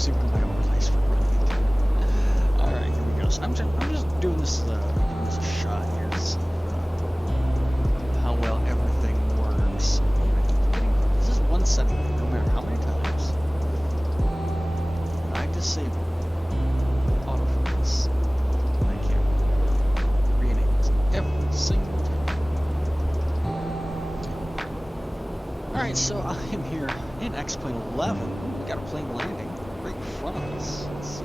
using one of my overlays for running. Alright, here we go. So I'm just doing this as a shot here to see how well everything works. This is one setting, no matter how many times I disable autofocus, I can re-enable it every single time. Alright, so I am here in X-Plane 11. We got a plane landing right in front of us. Let's see.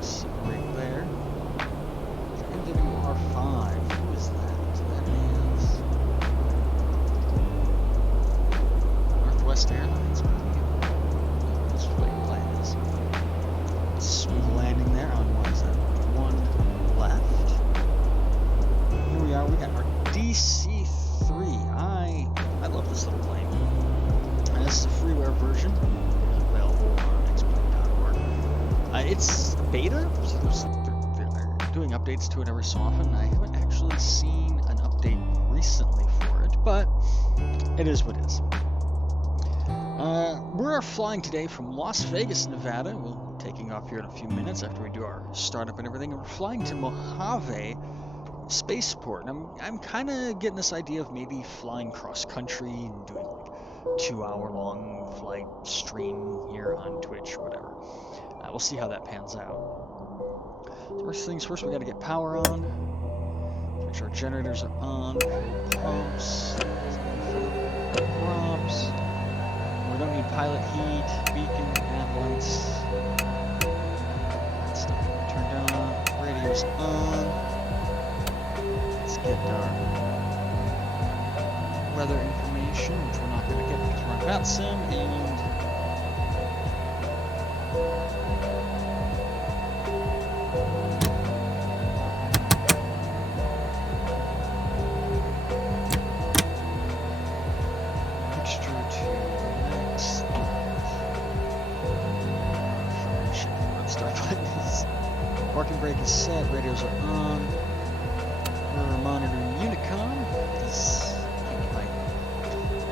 So right there. NWR5. Who is that? That is Northwest Airlines. This flight plan is. Smooth landing there on what is that? One left. Here we are. We got our DC-3. I love this little plane. And this is a freeware version available on xplane.org. It's beta, so they're doing updates to it every so often. I haven't actually seen an update recently for it, but it is what it is. We're flying today from Las Vegas, Nevada. We'll be taking off here in a few minutes after we do our startup and everything. And we're flying to Mojave Spaceport. And I'm kind of getting this idea of maybe flying cross country and doing like 2-hour-long flight stream here on Twitch or whatever. We'll see how that pans out. First things first, we got to get power on. Make sure our generators are on. Pumps. Props. We don't need pilot heat, beacon, nav lights. That stuff turned on. Radio's on. Let's get our weather information, which we're not going to get because we're on VATSIM, and parking brake is set, radios are on. We're monitoring Unicom. This can't get my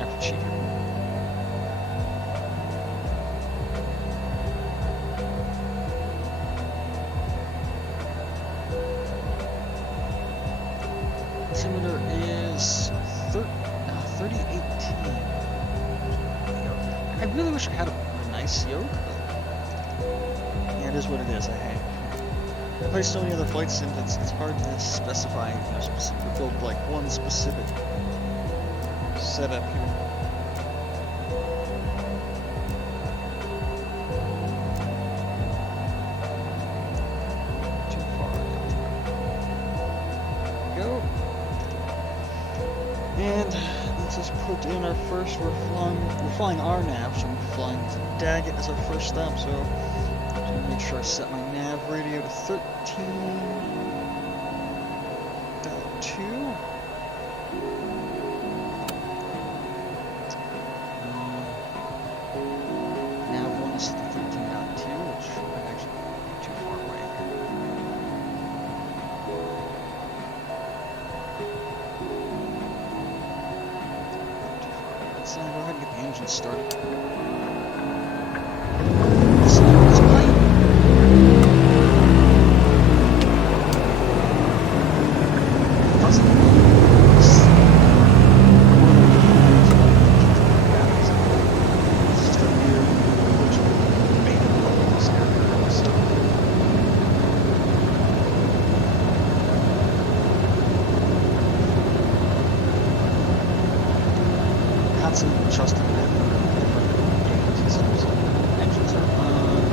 effort sheet here. Altimeter is 3018. I really wish I had a nice yoke, but yeah, it is what it is. I play so many other flight sims, it's hard to specify, specific build like one specific setup here. Too far. There we go. And let's just put in our first. We're flying RNAV, so we're flying to Daggett as our first stop. So make sure I set my nav radio to 13.2. Nav 1 is set to 13.2, which might actually be too far away. Let's go ahead and get the engine started. Trust in that. Engines are on.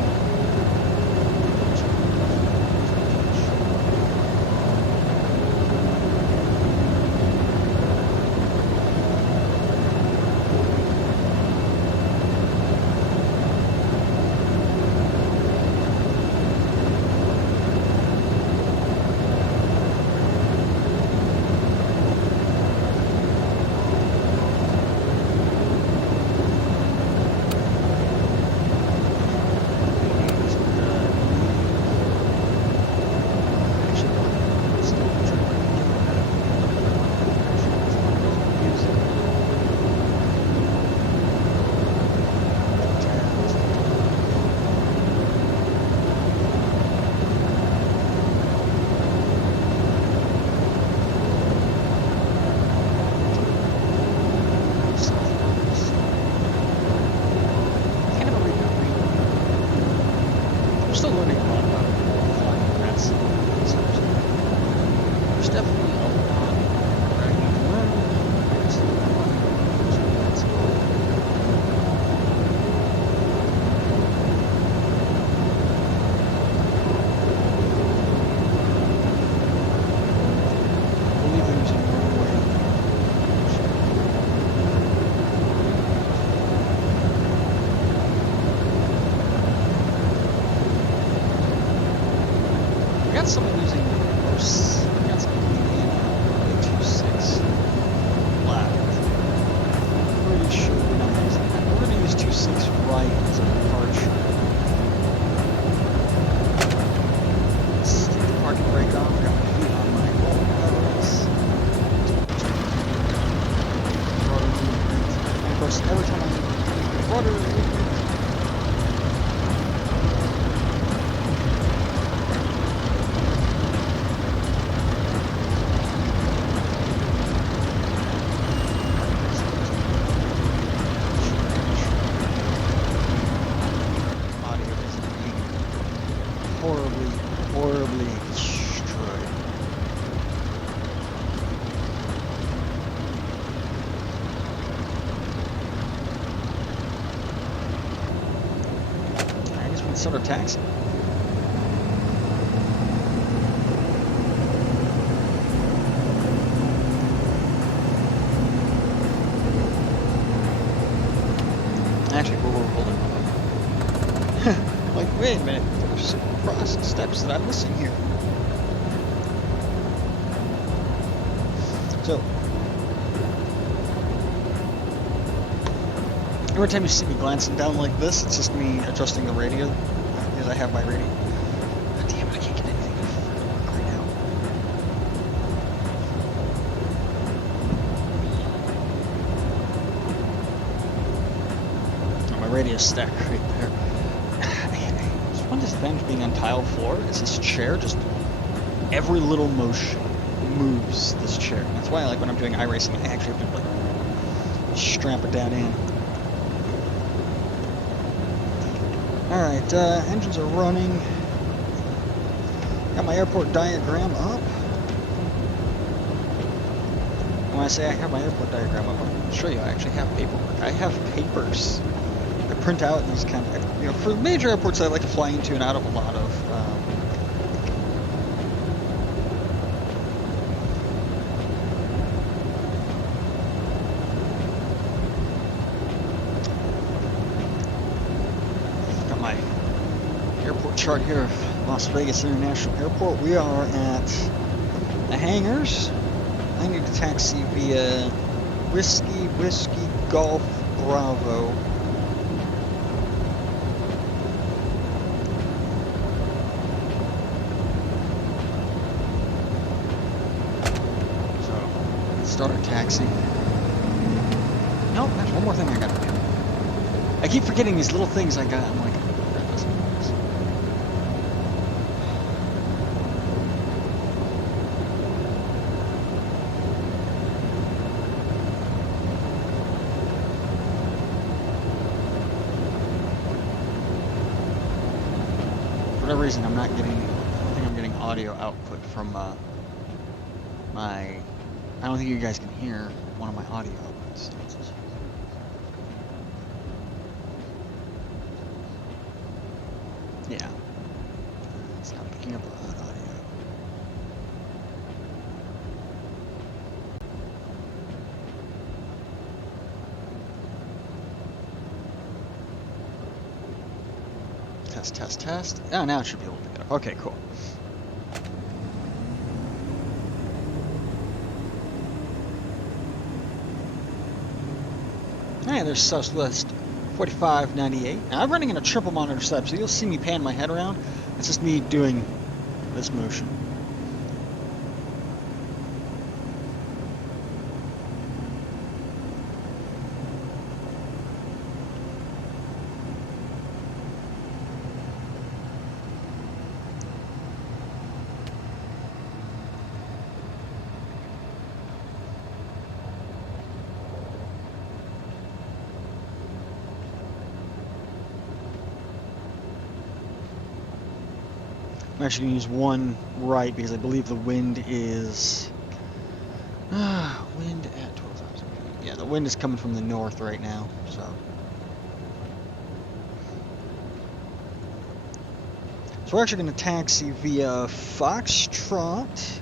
we got something in 26 left. Pretty sure we're not using that. We're going to use 26 right as a departure. Let's take the parking brake off. Got my feet on my roll pedals. Rudder movement. And of course, every time I rudder movement, horribly destroyed. I guess we can start our taxi. Actually, we're holding like, wait a minute, there's process steps that I'm missing here. So, every time you see me glancing down like this, it's just me adjusting the radio, because I have my radio. God damn it, I can't get anything to work right now. Oh, my radio's stacked right there. One disadvantage being on tile floor is this chair, just every little motion moves this chair. That's why, like, when I'm doing iRacing, I actually have to, like, strap it down in. Alright, engines are running. Got my airport diagram up. When I say I have my airport diagram up, I'll show you I actually have paperwork. I have papers that print out these kind of, you know, for major airports I like to fly into and out of a lot of. Got my airport chart here of Las Vegas International Airport. We are at the hangars. I need to taxi via Whiskey Golf Bravo. Start our taxi. No, there's one more thing I gotta do. I keep forgetting these little things I got. I'm like, for whatever reason, I'm not getting, I don't think I'm getting audio output from my, I don't think you guys can hear one of my audio outputs. Yeah. It's not picking up audio. Test. Oh, now it should be able to pick it up. Okay, cool. Alright, there's Southwest 4598. Now, I'm running in a triple monitor setup, so you'll see me pan my head around. It's just me doing this motion. I'm actually going to use one right because I believe the wind is... wind at 12,000 feet. Yeah, the wind is coming from the north right now, so... So we're actually going to taxi via Foxtrot.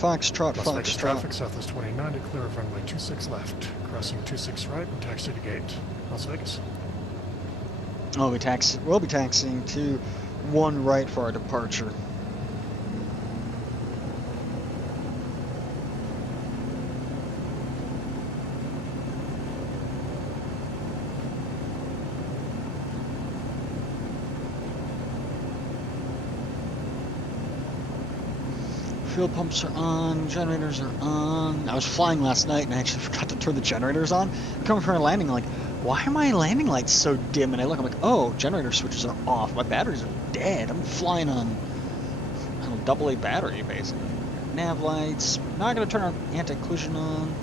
Las Vegas traffic, Southwest 29 to clear of runway 26 left. Crossing 26 right and taxi to gate. Las Vegas. Oh, we'll be taxiing to 1 right for our departure. Fuel pumps are on, generators are on. I was flying last night and I actually forgot to turn the generators on. I'm coming from a landing, like, why are my landing lights so dim? And I look, I'm like, oh, generator switches are off. My batteries are dead. I'm flying on AA battery, basically. Nav lights. Not going to turn our anti-collision on.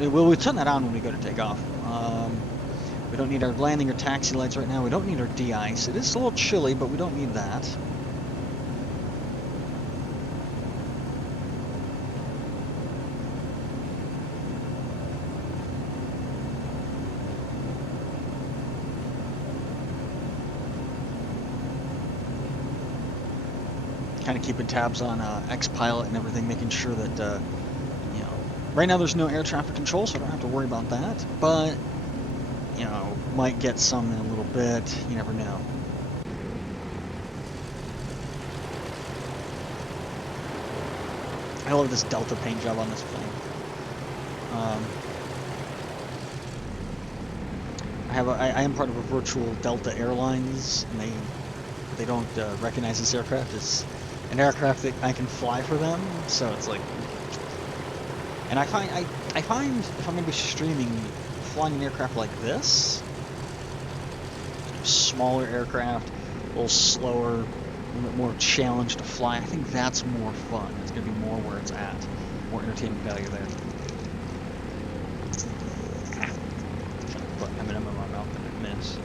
We'll turn that on when we go to take off. We don't need our landing or taxi lights right now. We don't need our de-ice. It is a little chilly, but we don't need that. Kind of keeping tabs on X-Pilot and everything, making sure that, you know, right now there's no air traffic control, so I don't have to worry about that. But, you know, might get some in a little bit. You never know. I love this Delta paint job on this plane. I am part of a virtual Delta Airlines, and they don't recognize this aircraft as an aircraft that I can fly for them. So it's like, and I find if I'm going to be streaming, flying an aircraft like this, smaller aircraft, a little slower, a little bit more challenge to fly, I think that's more fun. It's going to be more where it's at, more entertainment value there. Put M&M in my mouth and I miss.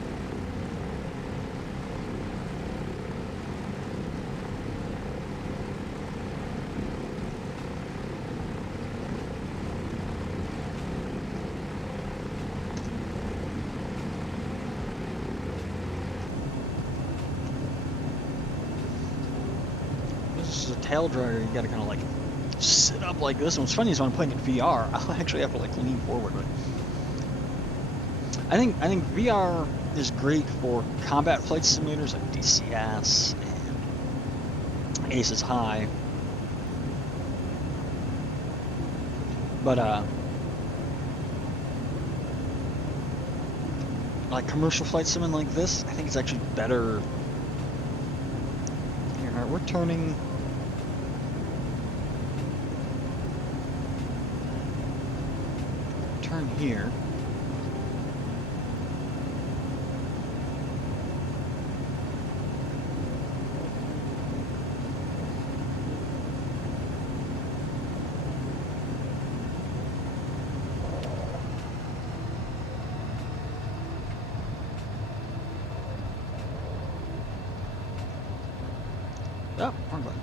This is a tail dragger. You got to kind of like sit up like this. And what's funny is when I'm playing in VR, I'll actually have to like lean forward. But I think VR is great for combat flight simulators like DCS and Aces High. But like commercial flight sim like this, I think it's actually better. Here, all right, we're turning. Turn here. Oh, wrong button.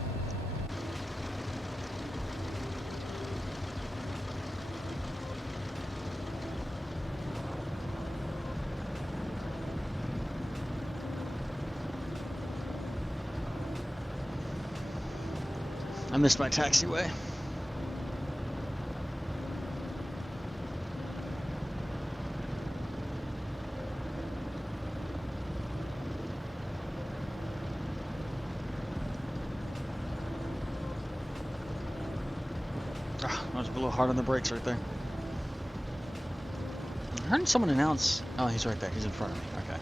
I missed my taxiway. I was a little hard on the brakes right there. I heard someone announce. Oh, he's right there. He's in front of me. Okay.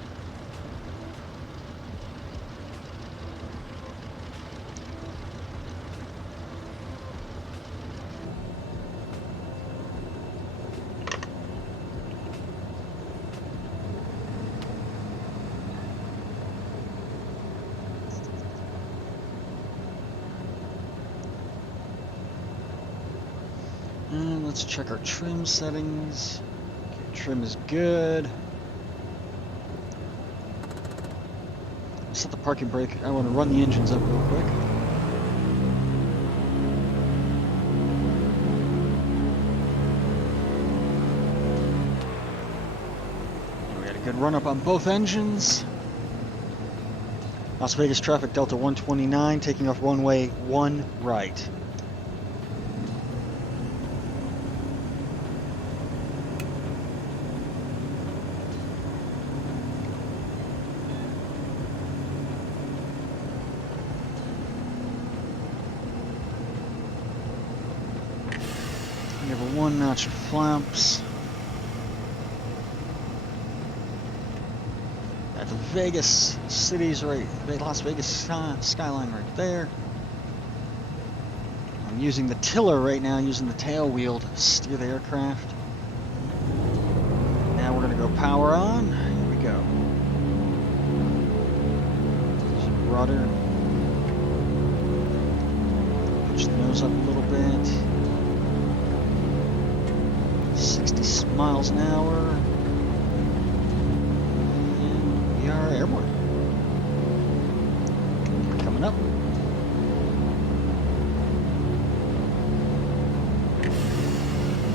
And let's check our trim settings. Okay, trim is good. Set the parking brake. I want to run the engines up real quick. And we got a good run up on both engines. Las Vegas traffic, Delta 129, taking off runway 1 right. We have a 1 notch of flaps. Got the Vegas cities right, Las Vegas skyline right there. I'm using the tiller right now, using the tail wheel to steer the aircraft. Now we're going to go power on. Here we go. There's a rudder. Push the nose up a little bit. 60 miles an hour. And we are airborne. Coming up.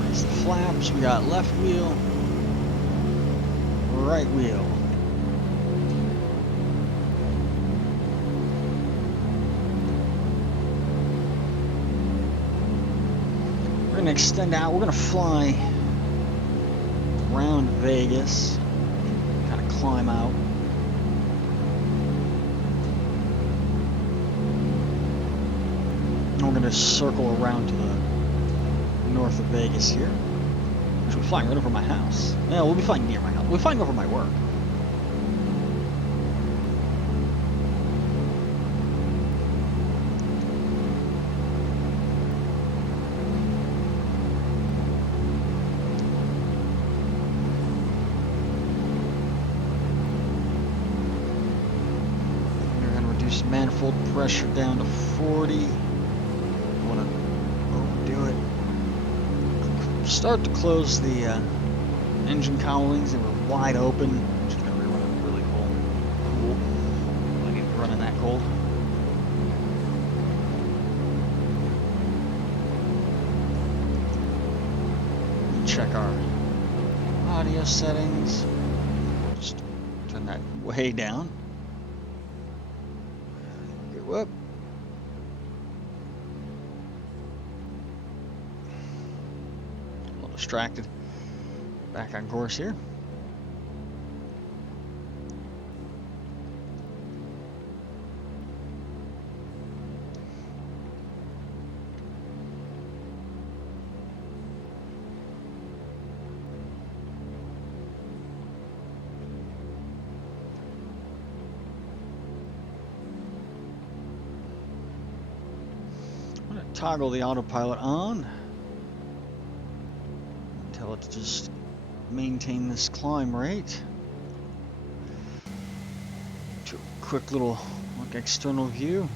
Raise the flaps. We got left wheel. Right wheel. We're going to extend out. We're going to fly around Vegas. Kind of climb out. And we're going to circle around to the north of Vegas here. Which we're flying right over my house. No, we'll be flying near my house. We're flying over my work. We're going to reduce manifold pressure down to 40. I want to overdo it. Start to close the engine cowlings. They were wide open, which is going to be running really cool. I need to be running that cold. Check our audio settings. Just turn that way down. Go up. Distracted. Back on course here. I'm going to toggle the autopilot on. Tell it to just maintain this climb rate. To a quick little look external view.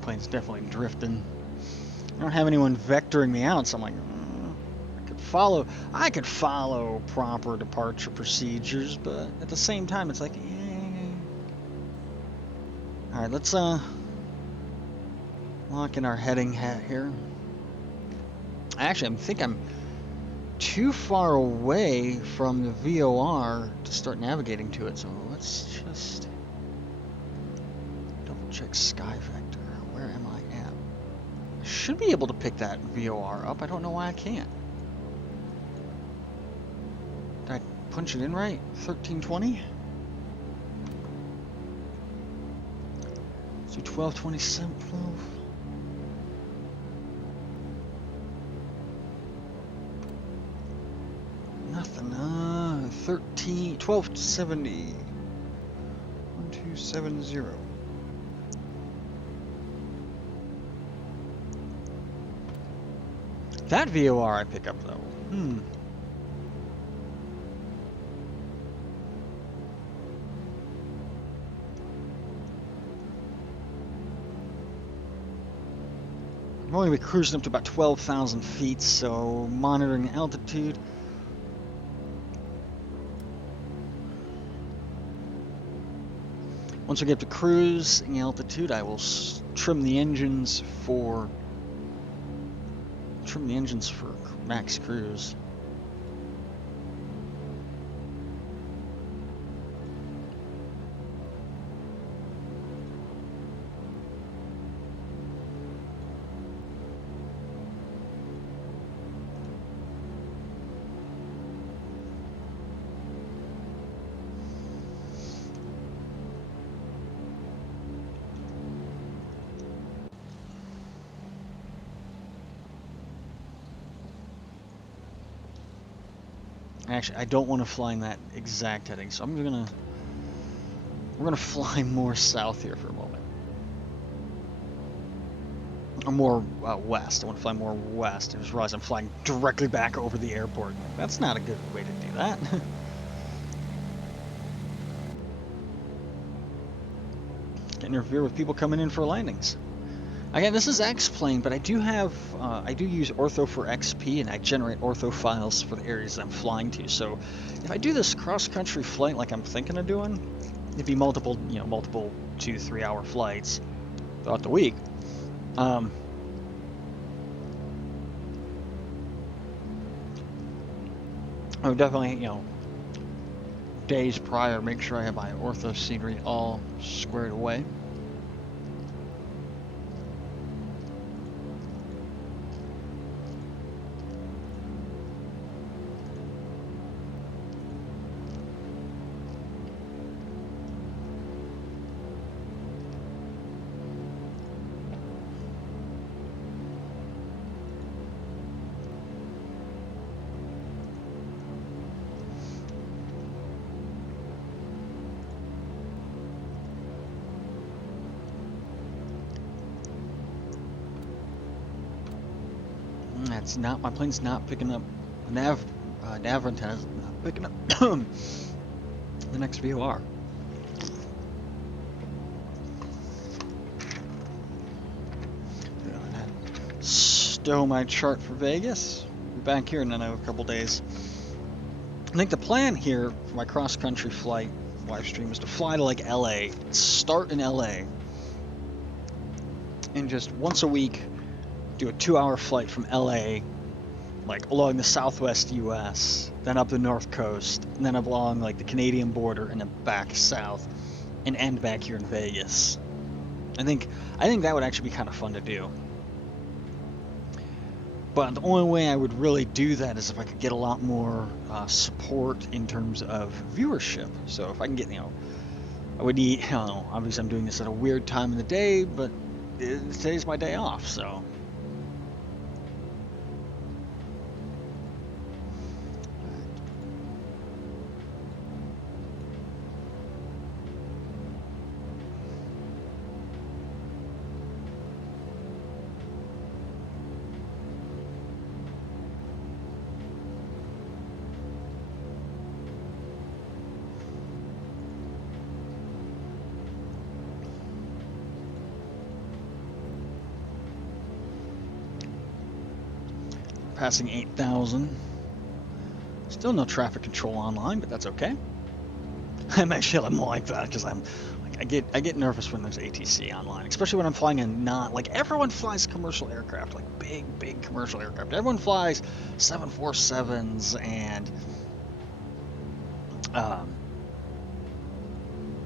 Plane's definitely drifting. I don't have anyone vectoring me out, so I'm like, I could follow proper departure procedures, but at the same time, it's like, all right, let's lock in our heading hat here. Actually, I think I'm too far away from the VOR to start navigating to it, so let's just double check Sky Vector. Where am I at? I should be able to pick that VOR up. I don't know why I can't. Did I punch it in right? 1320? So 1227, 12. Nothing. 1270. 1270. That VOR I pick up though. I'm only be cruising up to about 12,000 feet, so monitoring altitude. Once we get to cruising altitude, I will trim the engines for max cruise. Actually, I don't want to fly in that exact heading, so we're gonna fly more south here for a moment. Or more west. I want to fly more west. I just realized I'm flying directly back over the airport. That's not a good way to do that. Can't interfere with people coming in for landings. Again, this is X-Plane, but I do use Ortho for XP, and I generate Ortho files for the areas that I'm flying to. So if I do this cross-country flight like I'm thinking of doing, it'd be multiple 2-3 hour flights throughout the week. I would definitely, days prior, make sure I have my ortho scenery all squared away. That's not, my plane's not picking up, nav antenna's not picking up the next VOR. Stow my chart for Vegas. We'll be back here in another couple days. I think the plan here for my cross-country flight live stream is to fly to like LA, start in LA, and just once a week do a 2-hour flight from LA, like along the southwest US, then up the north coast, and then along like the Canadian border, and then back south, and end back here in Vegas. I think that would actually be kind of fun to do. But the only way I would really do that is if I could get a lot more support in terms of viewership. So if I can get, I would need, obviously I'm doing this at a weird time of the day, but today's my day off, so. Passing 8,000. Still no traffic control online, but that's okay. I'm like that because I get nervous when there's ATC online, especially when I'm flying in not like everyone flies commercial aircraft, like big commercial aircraft. Everyone flies 747s and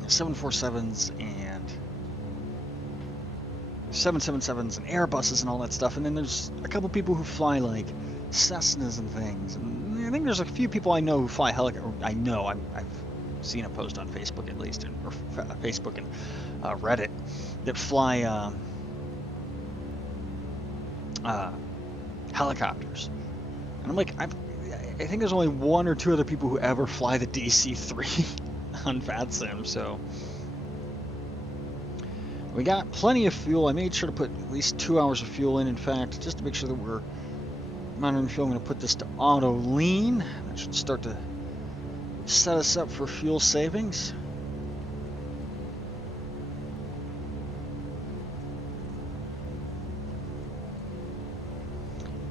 747s and 777s and Airbuses and all that stuff, and then there's a couple people who fly like Cessnas and things, and I think there's a few people I know who fly helicopter. I've seen a post on Facebook at least, or Facebook and Reddit, that fly helicopters, and I'm like, I think there's only 1 or 2 other people who ever fly the DC-3 on FatSim, so. We got plenty of fuel. I made sure to put at least 2 hours of fuel in fact, just to make sure that we're monitoring fuel. I'm going to put this to auto lean. That should start to set us up for fuel savings.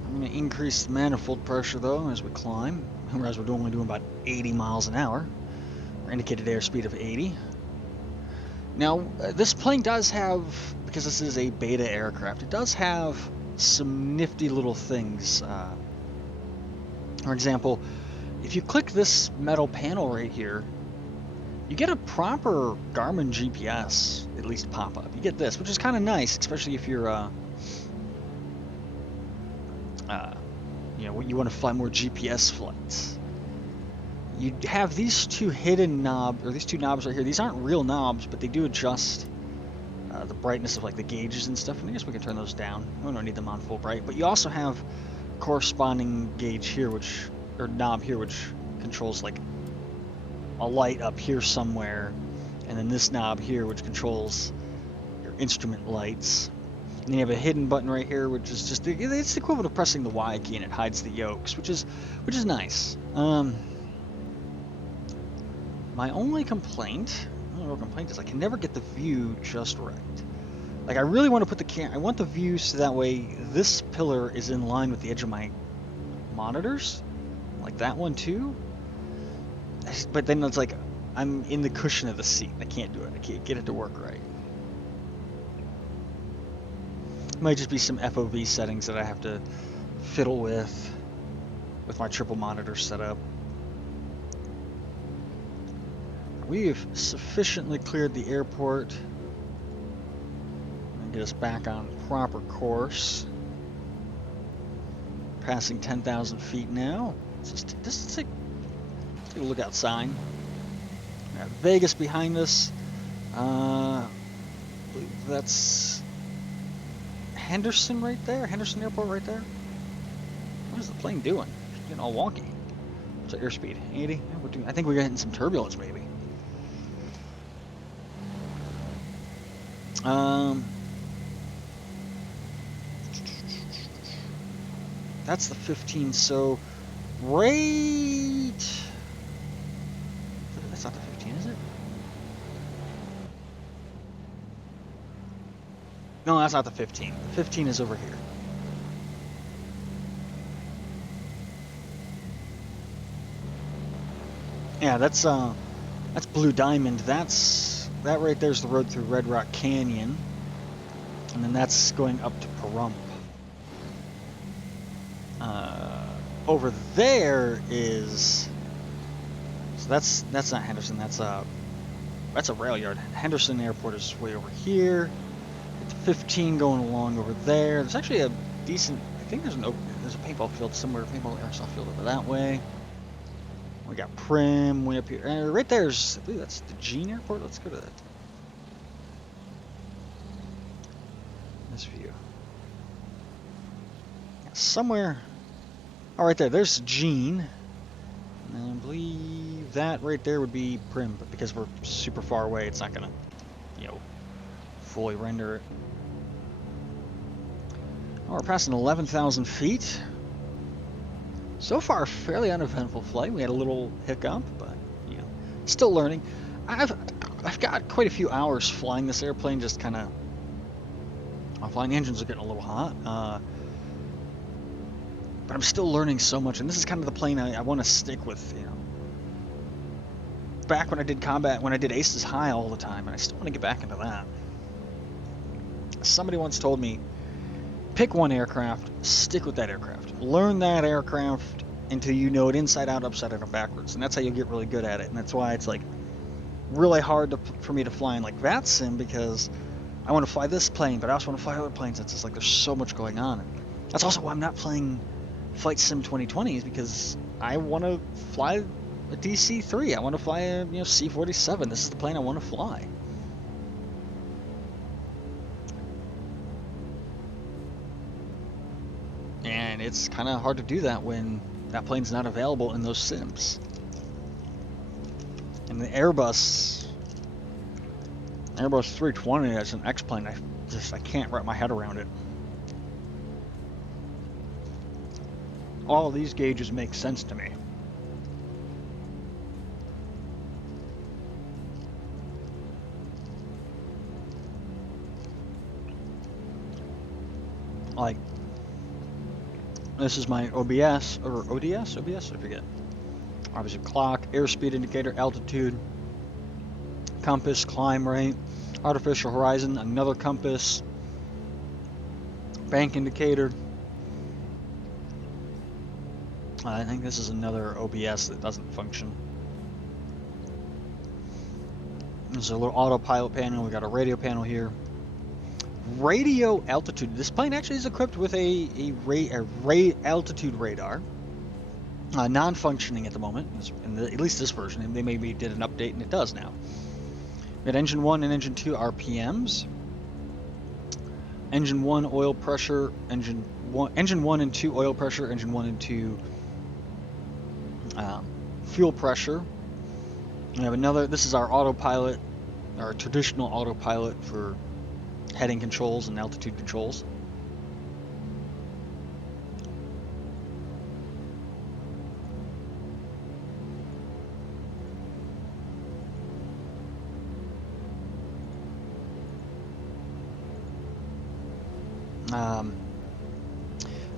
I'm going to increase the manifold pressure though as we climb, whereas we're only doing about 80 miles an hour. Our indicated airspeed of 80. Now, this plane does have, because this is a beta aircraft, it does have some nifty little things. For example, if you click this metal panel right here, you get a proper Garmin GPS, at least pop up. You get this, which is kind of nice, especially if you're, you want to fly more GPS flights. You have these 2 hidden knobs, or these 2 knobs right here. These aren't real knobs, but they do adjust the brightness of like the gauges and stuff. And I guess we can turn those down. We don't need them on full bright. But you also have corresponding gauge here, or knob here, which controls like a light up here somewhere, and then this knob here, which controls your instrument lights. And then you have a hidden button right here, which is just it's the equivalent of pressing the Y key, and it hides the yokes, which is nice. My only complaint is I can never get the view just right. Like, I really want to put I want the view so that way this pillar is in line with the edge of my monitors, like that one too. But then it's like I'm in the cushion of the seat. I can't do it. I can't get it to work right. It might just be some FOV settings that I have to fiddle with my triple monitor setup. We've sufficiently cleared the airport. Get us back on proper course. Passing 10,000 feet now. Let's take a look outside. We got Vegas behind us. I believe that's Henderson right there. Henderson Airport right there. What is the plane doing? It's getting all wonky. What's the airspeed? 80? Yeah, I think we're getting some turbulence maybe. That's the 15, so right... That's not the 15, is it? No, that's not the 15. The 15 is over here. Yeah, that's Blue Diamond. That right there's the road through Red Rock Canyon. And then that's going up to Pahrump. Over there is, so that's not Henderson. That's a rail yard. Henderson Airport is way over here. It's 15 going along over there. There's actually a decent. I think there's a paintball field somewhere. Paintball airsoft field over that way. We got Prim way up here. Right there's, I believe that's the Gene Airport. Let's go to that. This view. Somewhere. Oh, right there. There's Gene. And I believe that right there would be Prim, but because we're super far away, it's not gonna, fully render it. Oh, we're passing 11,000 feet. So far, fairly uneventful flight. We had a little hiccup, but still learning. I've got quite a few hours flying this airplane. Just kind of, flying engines are getting a little hot. But I'm still learning so much, and this is kind of the plane I want to stick with. Back when I did combat, when I did Aces High all the time, and I still want to get back into that. Somebody once told me, pick one aircraft, stick with that aircraft. Learn that aircraft until you know it inside out, upside down, and backwards. And that's how you'll get really good at it. And that's why it's like really hard for me to fly in like VATSIM, because I want to fly this plane, but I also want to fly other planes. It's just like there's so much going on. And that's also why I'm not playing Flight Sim 2020s, because I want to fly a DC-3. I want to fly a C-47. This is the plane I want to fly. And it's kind of hard to do that when that plane's not available in those sims. And the Airbus 320 as an X-plane, I can't wrap my head around it. All of these gauges make sense to me. Like, this is my OBS, or ODS? OBS? I forget. Obviously clock, airspeed indicator, altitude, compass, climb rate, artificial horizon, another compass, bank indicator. I think this is another OBS that doesn't function. There's a little autopilot panel. We got a radio panel here. Radio altitude. This plane actually is equipped with a altitude radar. Non-functioning at the moment, at least this version. And they maybe did an update, and it does now. We got engine 1 and engine 2 RPMs. Engine 1 oil pressure. Engine 1 and 2 oil pressure. Engine 1 and 2 fuel pressure. We have another, this is our autopilot, our traditional autopilot for heading controls and altitude controls.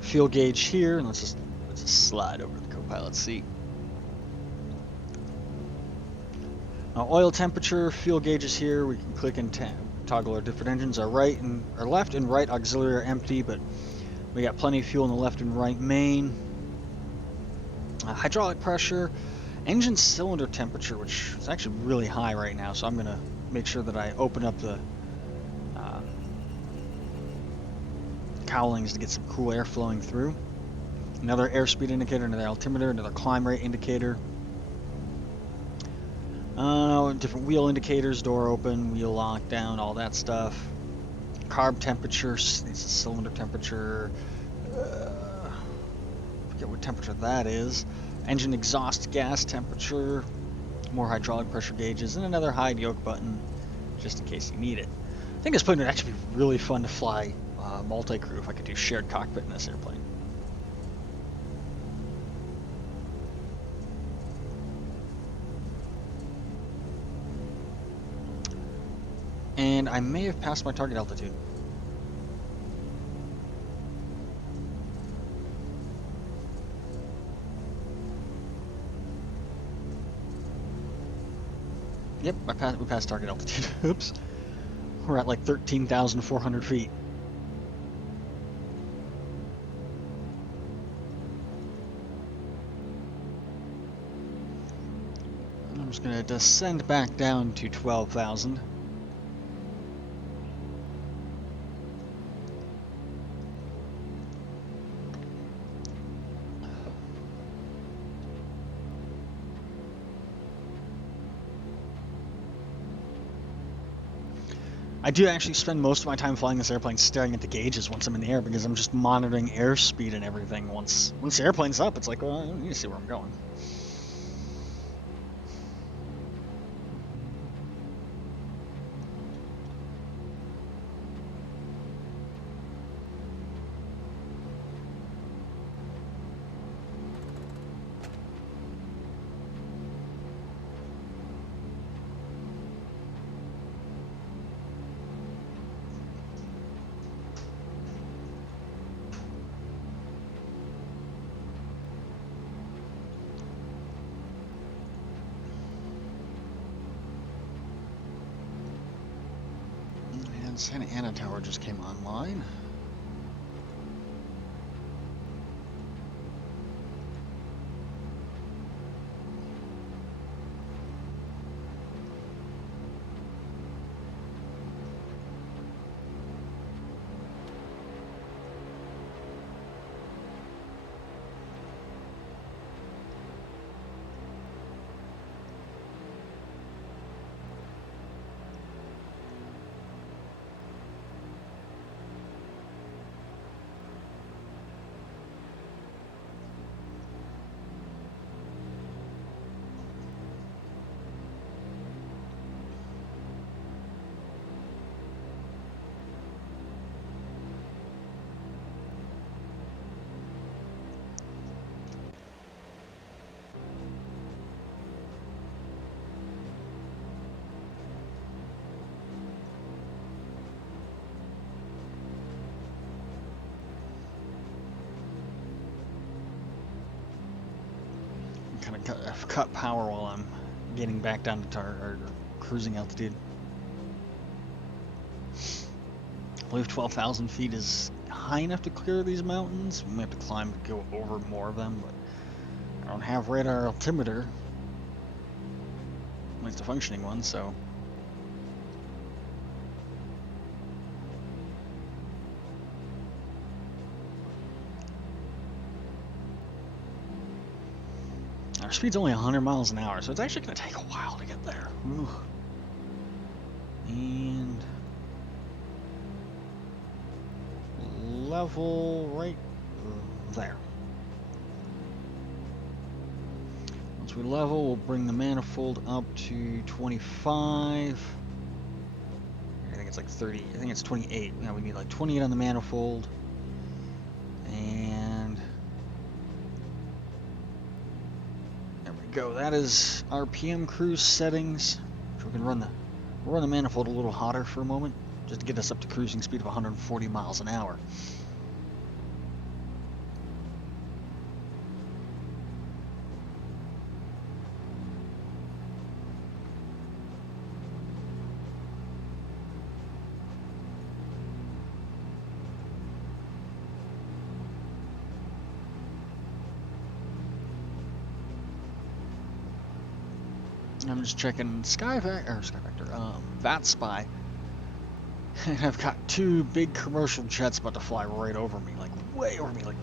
Fuel gauge here, and let's just slide over to the co-pilot seat. Oil temperature, fuel gauges here. We can click and toggle our different engines. Our left and right auxiliary are empty, but we got plenty of fuel in the left and right main. Hydraulic pressure, engine cylinder temperature, which is actually really high right now, so I'm gonna make sure that I open up the cowlings to get some cool air flowing through. Another airspeed indicator, another altimeter, another climb rate indicator. Different wheel indicators, door open, wheel lock down, all that stuff. Carb temperature, cylinder temperature. Forget what temperature that is. Engine exhaust gas temperature. More hydraulic pressure gauges, and another hide yoke button, just in case you need it. I think this plane would actually be really fun to fly multi-crew if I could do shared cockpit in this airplane. And I may have passed my target altitude. Yep, we passed target altitude. Oops. We're at like 13,400 feet. I'm just going to descend back down to 12,000. I do actually spend most of my time flying this airplane staring at the gauges once I'm in the air, because I'm just monitoring airspeed and everything. Once the airplane's up, it's like, well, I need to see where I'm going. Santa Ana Tower just came online. Kind of cut power while I'm getting back down to cruising altitude. I believe 12,000 feet is high enough to clear these mountains. We may have to climb to go over more of them, but I don't have radar altimeter. At least a functioning one, so. Our speed's only 100 miles an hour, so it's actually going to take a while to get there. Ooh. And level right there. Once we level, we'll bring the manifold up to 25. I think it's like 30. I think it's 28. Yeah, we need like 28 on the manifold. And there we go. That is RPM cruise settings. So we can run the manifold a little hotter for a moment, just to get us up to cruising speed of 140 miles an hour. I'm just checking VatSpy, and I've got two big commercial jets about to fly right over me, like way over me, like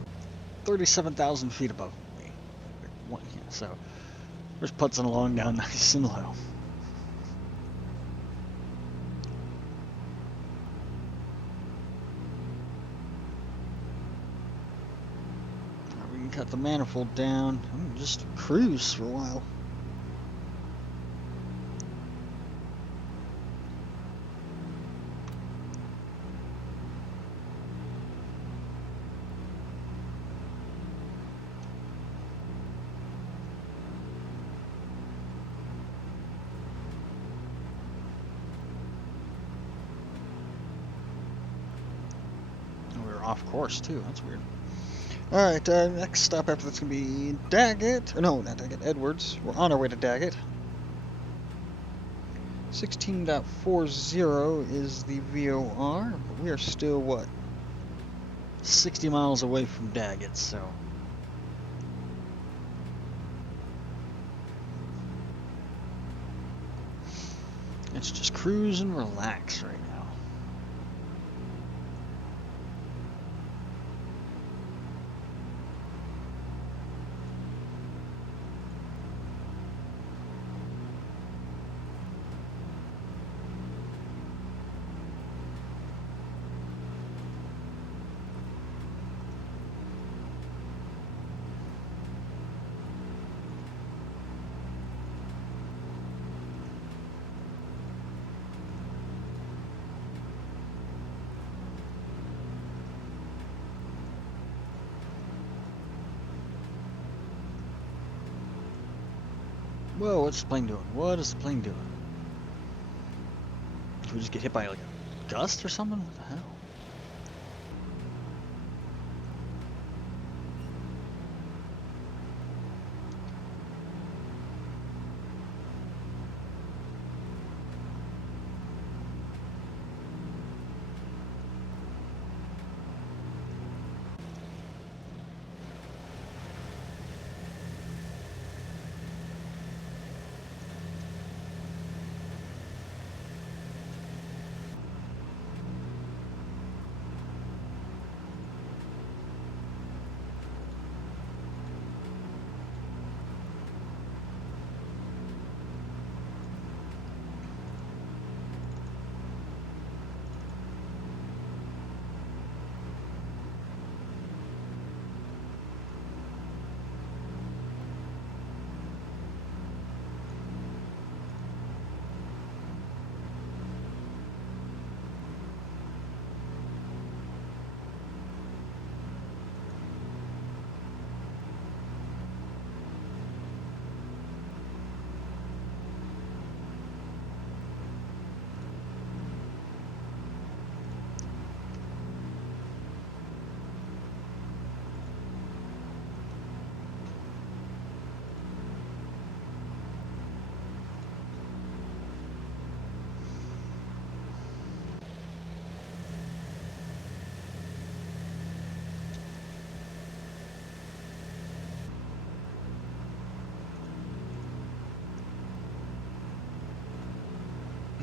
37,000 feet above me. So we're just putzing along down nice and low. We can cut the manifold down and just cruise for a while. Off course too. That's weird. All right, next stop after that's gonna be Daggett. Or no, not Daggett. Edwards. We're on our way to Daggett. 16.40 is the VOR, but we are still what? 60 miles away from Daggett, so. Let's just cruise and relax right now. Whoa, what's the plane doing? What is the plane doing? Did we just get hit by like a gust or something? What the hell?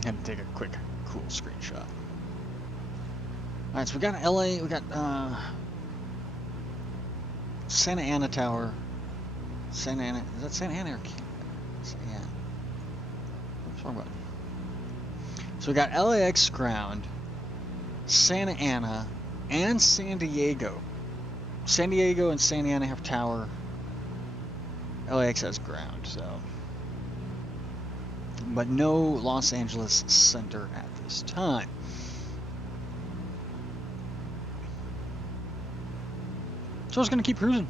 Had to take a quick, cool screenshot. Alright, so we got LA, we got Santa Ana Tower. Santa Ana, is that Santa Ana or Santa Ana? What's wrong about? So we got LAX ground, Santa Ana, and San Diego. San Diego and Santa Ana have tower. LAX has ground, so. But no Los Angeles Center at this time. So I was going to keep cruising.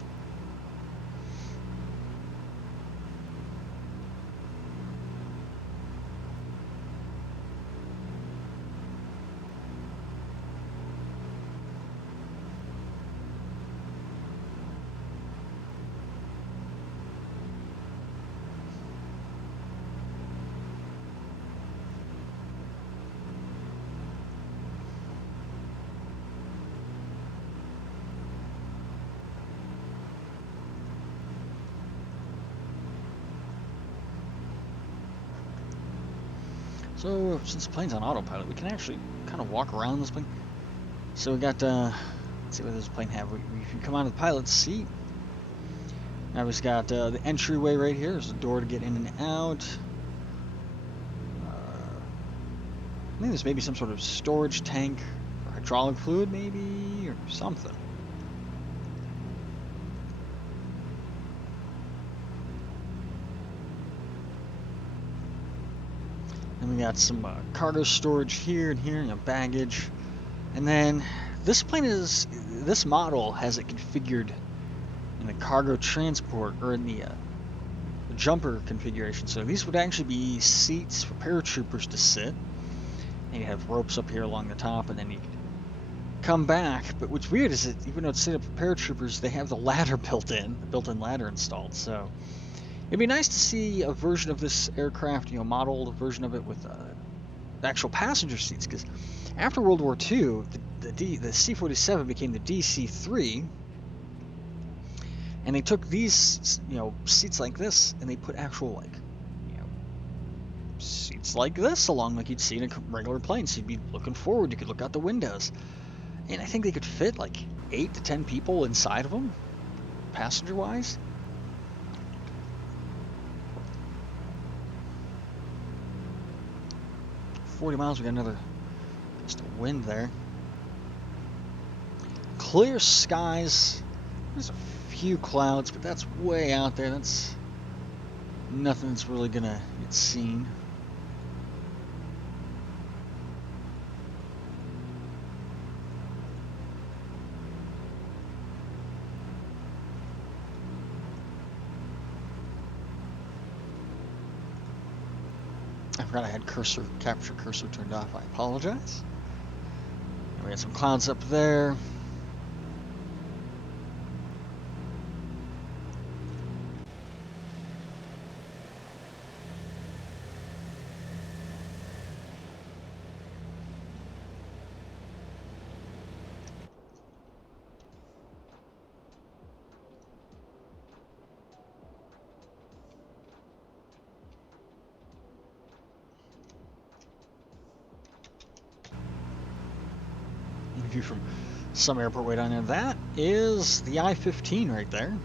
So since the plane's on autopilot, we can actually kind of walk around this plane. So we got, let's see what this plane have. If you come out of the pilot's seat, now we've got the entryway right here. There's a door to get in and out. I think there's maybe some sort of storage tank for hydraulic fluid, maybe, or something. And we got some cargo storage here and here, baggage. And then this model has it configured in the cargo transport, or in the jumper configuration. So these would actually be seats for paratroopers to sit. And you have ropes up here along the top, and then you come back. But what's weird is that even though it's set up for paratroopers, they have the ladder built-in ladder installed. So it'd be nice to see a version of this aircraft, modeled version of it with actual passenger seats, because after World War II, the C-47 became the DC-3, and they took these, seats like this, and they put actual, seats like this along, like you'd see in a regular plane. So you'd be looking forward, you could look out the windows, and I think they could fit like 8 to 10 people inside of them, passenger-wise. $40 miles, we got another gust of wind there. Clear skies. There's a few clouds, but that's way out there. That's nothing that's really gonna get seen. I forgot I had capture cursor turned off. I apologize. And we got some clouds up there. View from some airport way down there. That is the I-15 right there,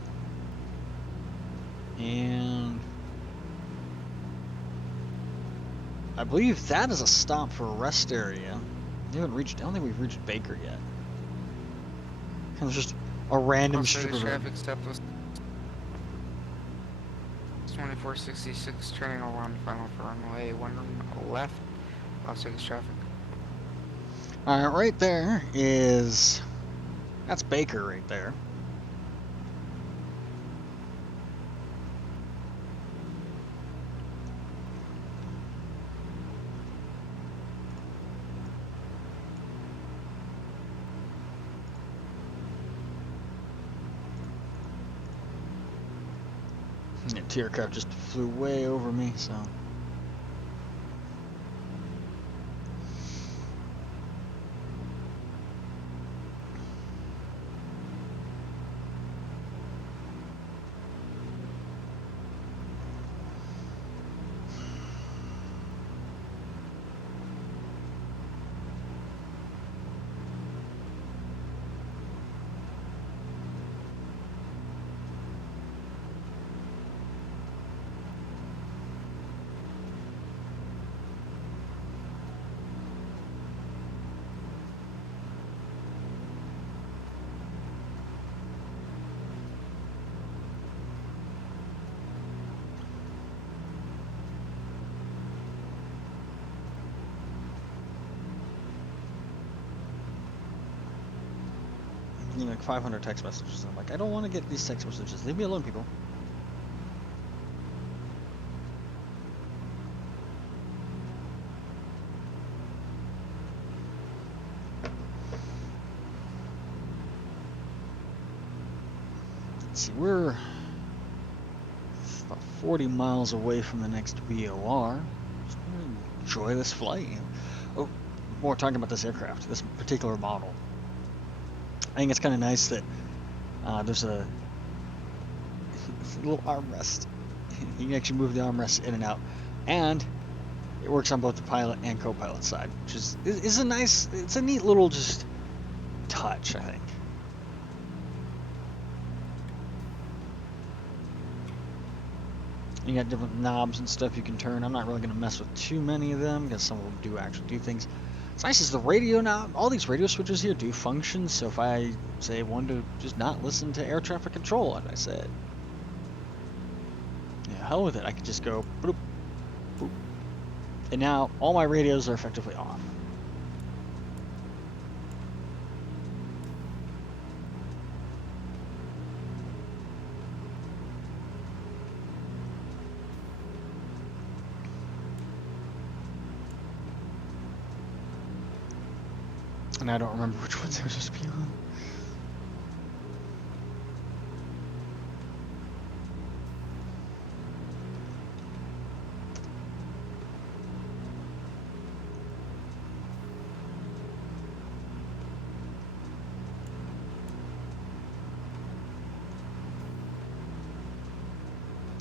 and I believe that is a stop for a rest area. We haven't reached. I don't think we've reached Baker yet. Kind of just a random strip of traffic stop was 2466 turning around final for runway 1 left. Las Vegas traffic. Alright, right there is, that's Baker right there. And the aircraft just flew way over me, so. like 500 text messages. I'm like, I don't want to get these text messages. Leave me alone, people. Let's see, we're about 40 miles away from the next VOR. Just enjoy this flight. Oh, more talking about this aircraft, this particular model. I think it's kind of nice that there's a little armrest. You can actually move the armrest in and out, and it works on both the pilot and co-pilot side, which is a nice, it's a neat little just touch, I think. You got different knobs and stuff you can turn. I'm not really going to mess with too many of them because some of them do actually do things. It's nice is the radio knob. All these radio switches here do function. So if I say want to just not listen to air traffic control, as I said, yeah, hell with it. I could just go boop, boop, and now all my radios are effectively off. And I don't remember which ones they were supposed to be on.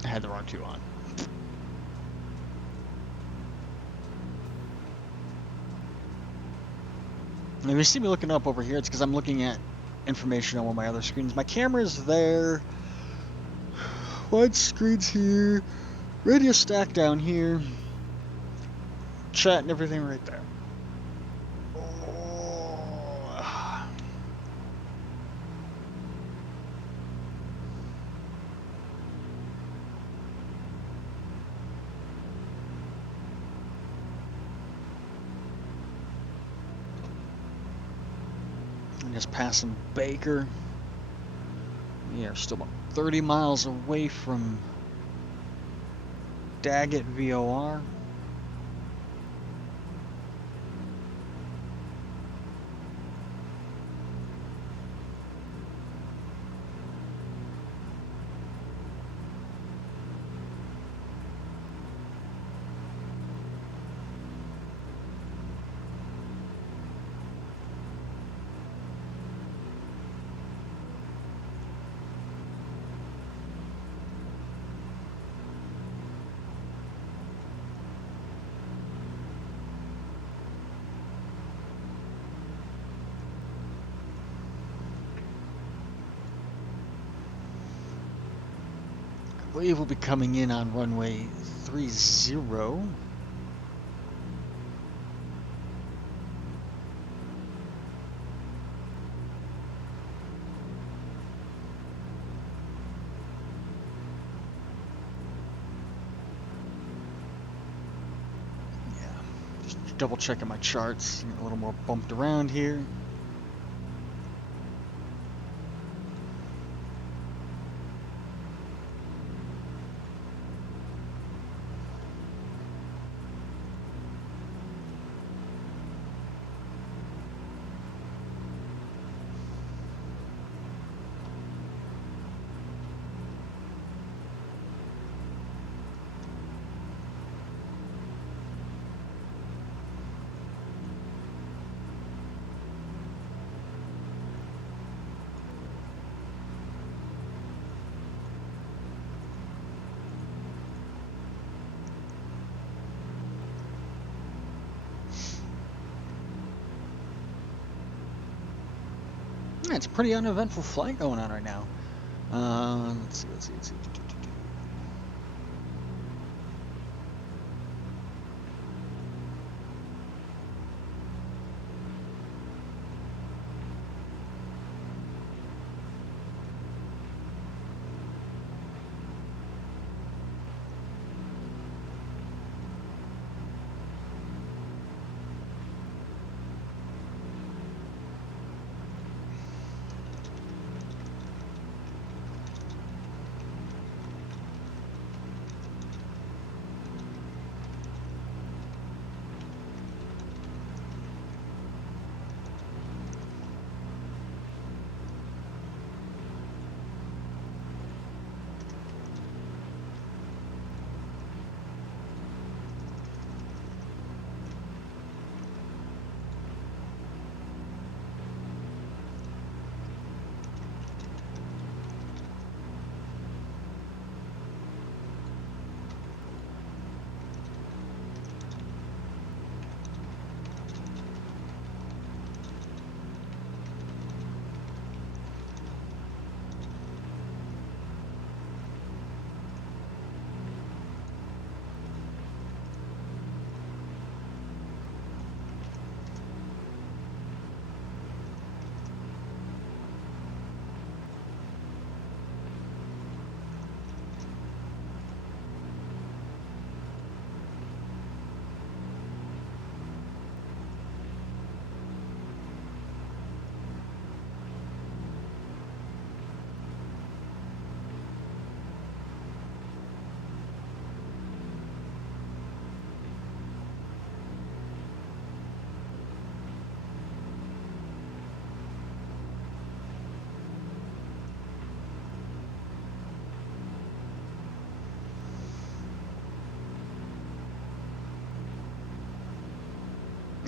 I had the wrong two on. And if you see me looking up over here, it's because I'm looking at information on one of my other screens. My camera's there. Wide screen's here. Radio stack down here. Chat and everything right there. Oh. I'm just passing Baker. We are still about 30 miles away from Daggett VOR. I believe we'll be coming in on runway 30. Yeah, just double checking my charts, a little more bumped around here. Yeah, it's a pretty uneventful flight going on right now. Let's see.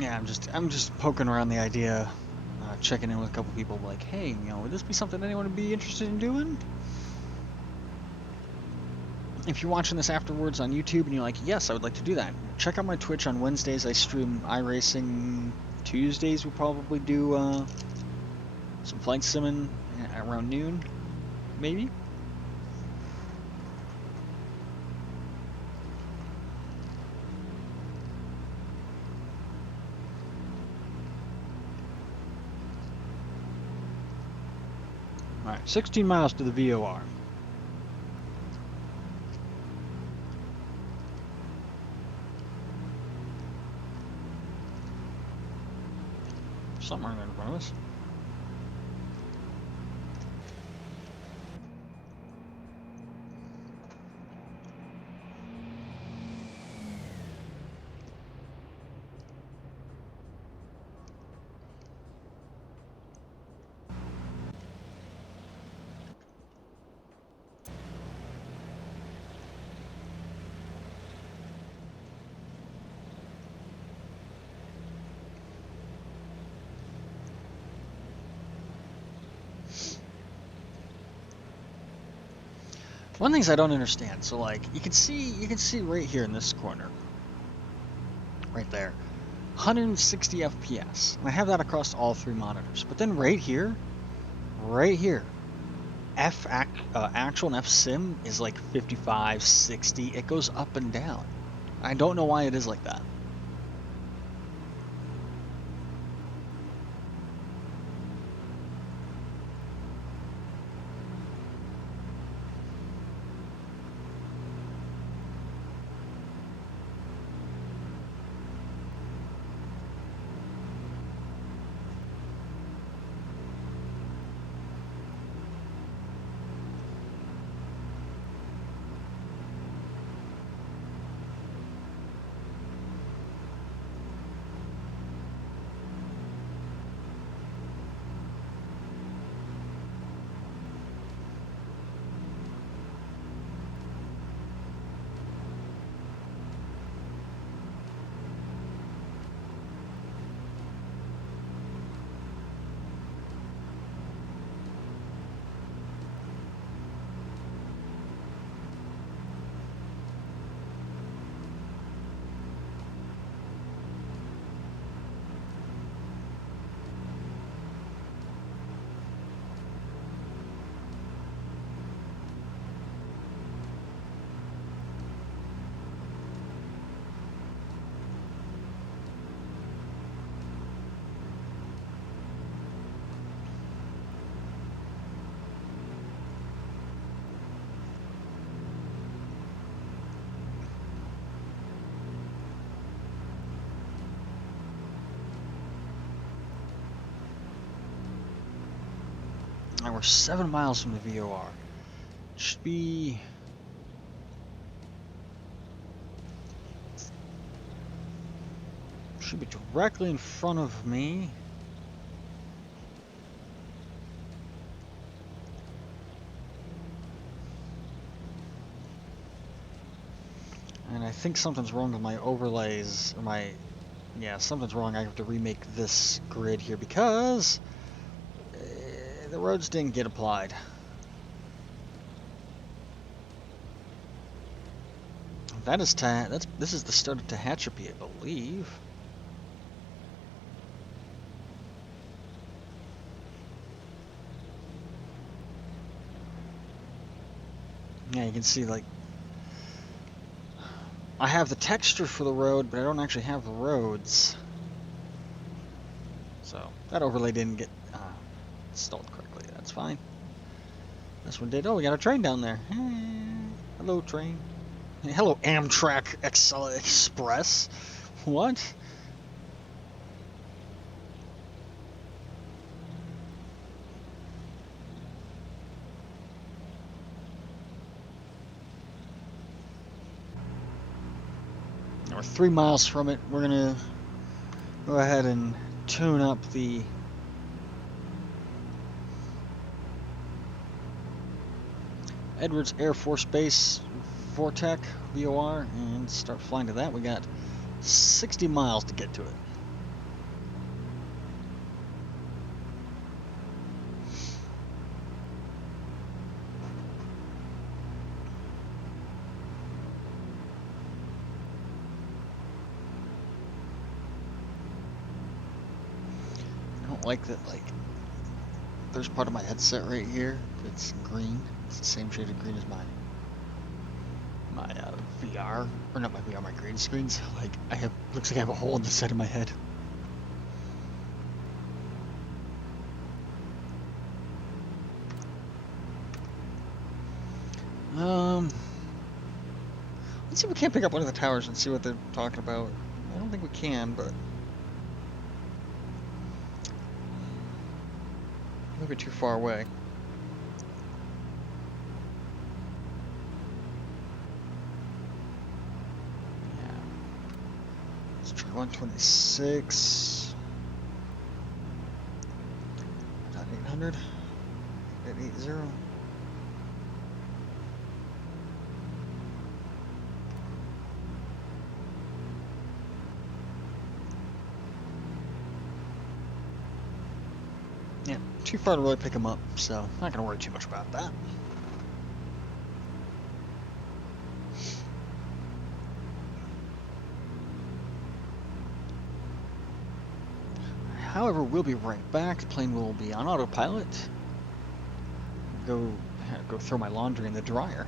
Yeah, I'm just poking around the idea, checking in with a couple people, like, hey, would this be something anyone would be interested in doing? If you're watching this afterwards on YouTube and you're like, yes, I would like to do that, check out my Twitch on Wednesdays. I stream iRacing. Tuesdays we'll probably do some flight simming around noon, maybe. All right, 16 miles to the VOR. Something right in front of us. One of the things I don't understand, so like you can see right here in this corner, right there, 160 FPS. And I have that across all three monitors. But then right here, actual and F sim is like 55, 60. It goes up and down. I don't know why it is like that. And we're 7 miles from the VOR. Should be directly in front of me. And I think something's wrong with my overlays, or something's wrong. I have to remake this grid here because the roads didn't get applied. This is the start of Tehachapi, I believe. Yeah, you can see, like, I have the texture for the road, but I don't actually have the roads. So that overlay didn't get installed correctly. That's fine. This one did. Oh, we got a train down there. Hello, train. Hello, Amtrak Express. What? We're 3 miles from it. We're gonna go ahead and tune up the Edwards Air Force Base VOR and start flying to that. We got 60 miles to get to it. don't like that, like, there's part of my headset right here that's green. It's the same shade of green as my VR, or not my VR, my green screens. Like, looks like I have a hole in the side of my head. Let's see if we can't pick up one of the towers and see what they're talking about. I don't think we can, but maybe too far away. Yeah. Let's try 126. 800. 80. Yeah, too far to really pick them up, so not gonna worry too much about that. However, we'll be right back. The plane will be on autopilot. Go throw my laundry in the dryer.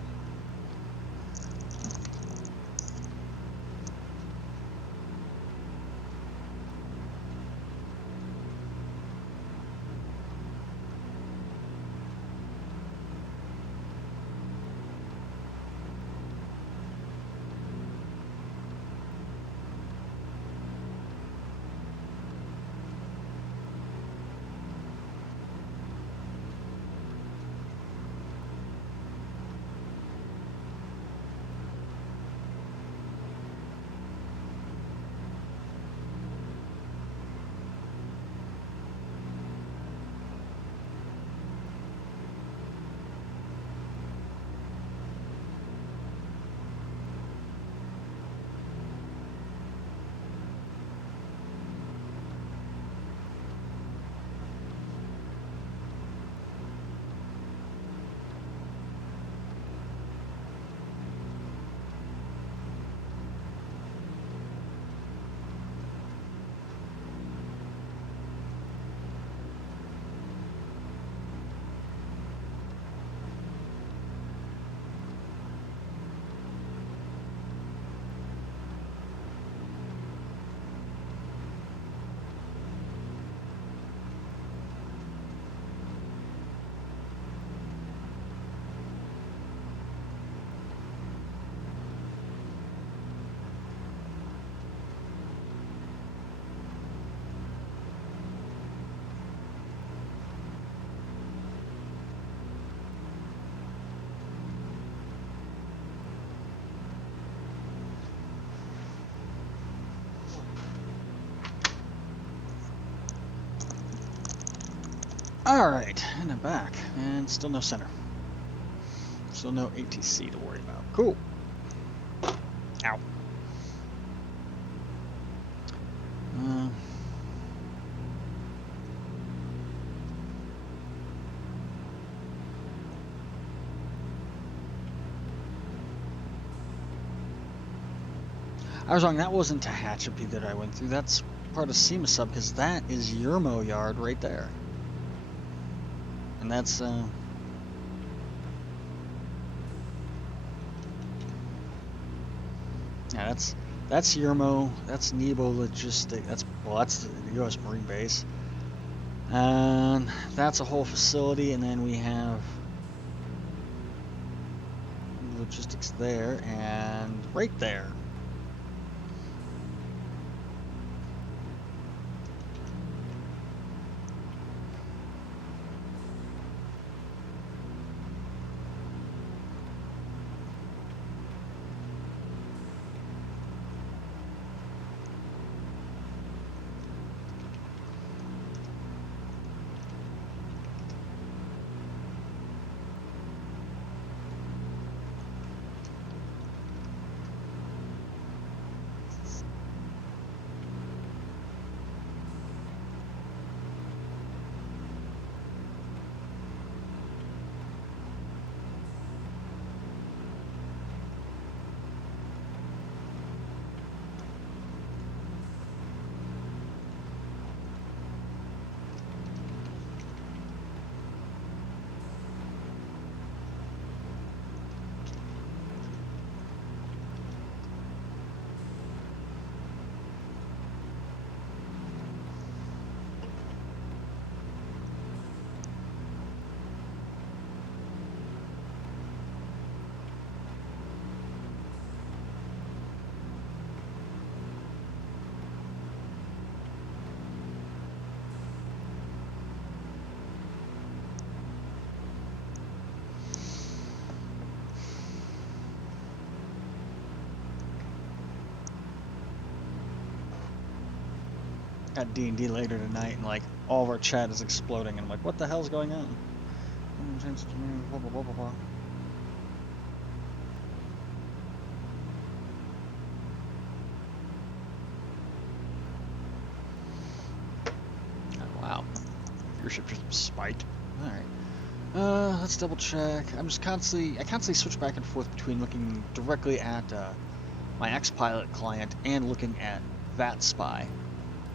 Alright, and I'm back. And still no center. Still no ATC to worry about. Cool. Ow. I was wrong, that wasn't Tehachapi that I went through. That's part of SEMA sub, because that is Yermo Yard right there. And that's, yeah, that's Yermo, that's Nebo Logistic, that's the U.S. Marine Base. And that's a whole facility, and then we have logistics there, and right there. at D&D later tonight, and like all of our chat is exploding, and I'm like, what the hell's going on? Blah, blah, blah, blah, blah. Oh, wow. Viewership just spiked. Alright. Let's double check. I constantly switch back and forth between looking directly at my X-Pilot client and looking at VATSpy,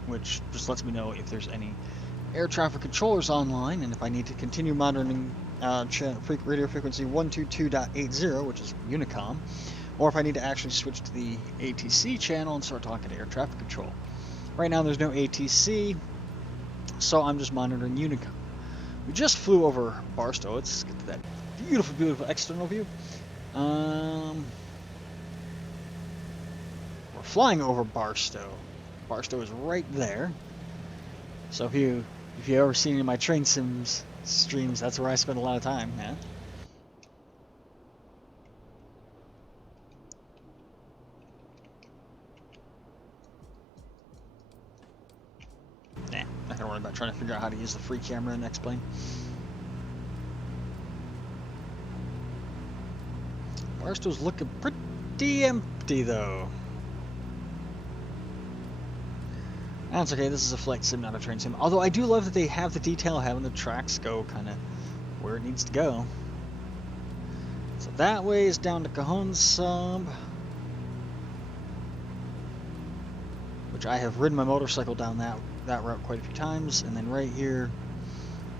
which just lets me know if there's any air traffic controllers online, and if I need to continue monitoring radio frequency 122.80, which is Unicom, or if I need to actually switch to the ATC channel and start talking to air traffic control. Right now there's no ATC, so I'm just monitoring Unicom. We just flew over Barstow. Let's get to that beautiful, beautiful external view. We're flying over Barstow. Barstow is right there. So if you ever seen any of my train sims streams, that's where I spend a lot of time, yeah. Nah, not gonna worry about trying to figure out how to use the free camera in X-Plane. Barstow's looking pretty empty though. That's okay, this is a flight sim, not a train sim. Although I do love that they have the detail of having the tracks go kind of where it needs to go. So that way is down to Cajon Sub, which I have ridden my motorcycle down that route quite a few times. And then right here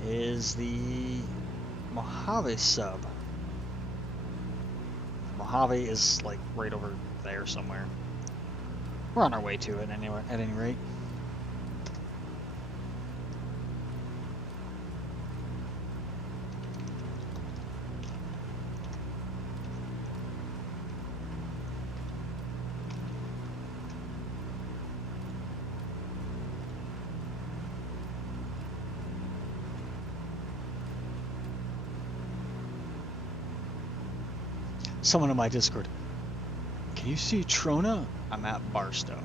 is the Mojave Sub. Mojave is like right over there somewhere. We're on our way to it anyway, at any rate. Someone in my Discord, can you see Trona? I'm at Barstow.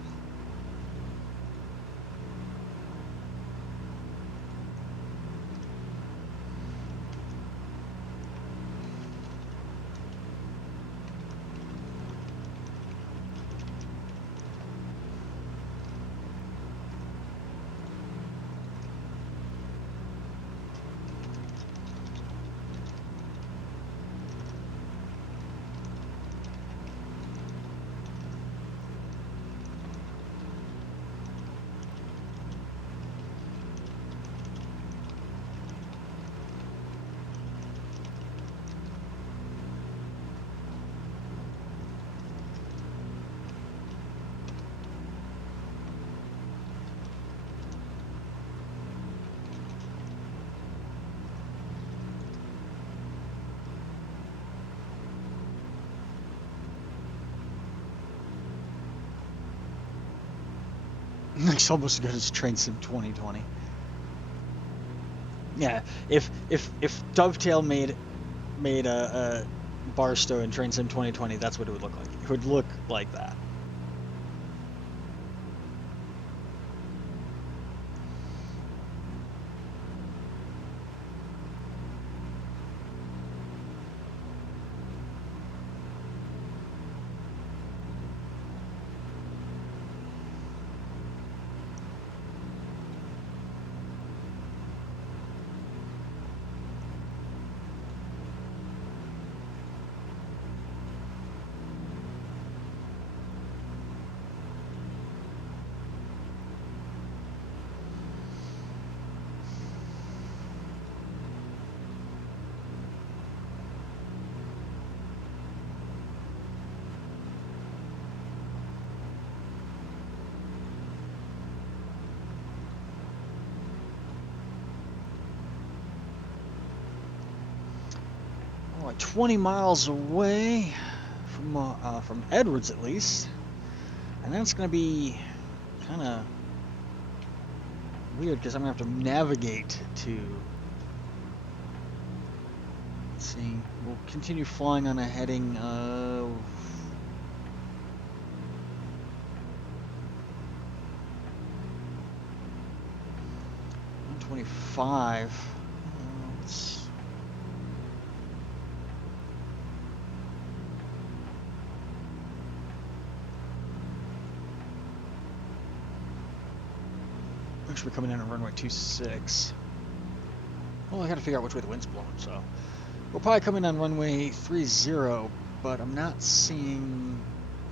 It's almost as good as Train Sim 2020. Yeah, if Dovetail made a Barstow in Train Sim 2020, that's what it would look like. It would look like that. Like 20 miles away from Edwards, at least, and that's gonna be kind of weird because I'm gonna have to navigate to. Let's see. We'll continue flying on a heading of. 25. Let's... Actually, we're coming in on runway 26. Well, I gotta figure out which way the wind's blowing, so... We'll probably come in on runway 30, but I'm not seeing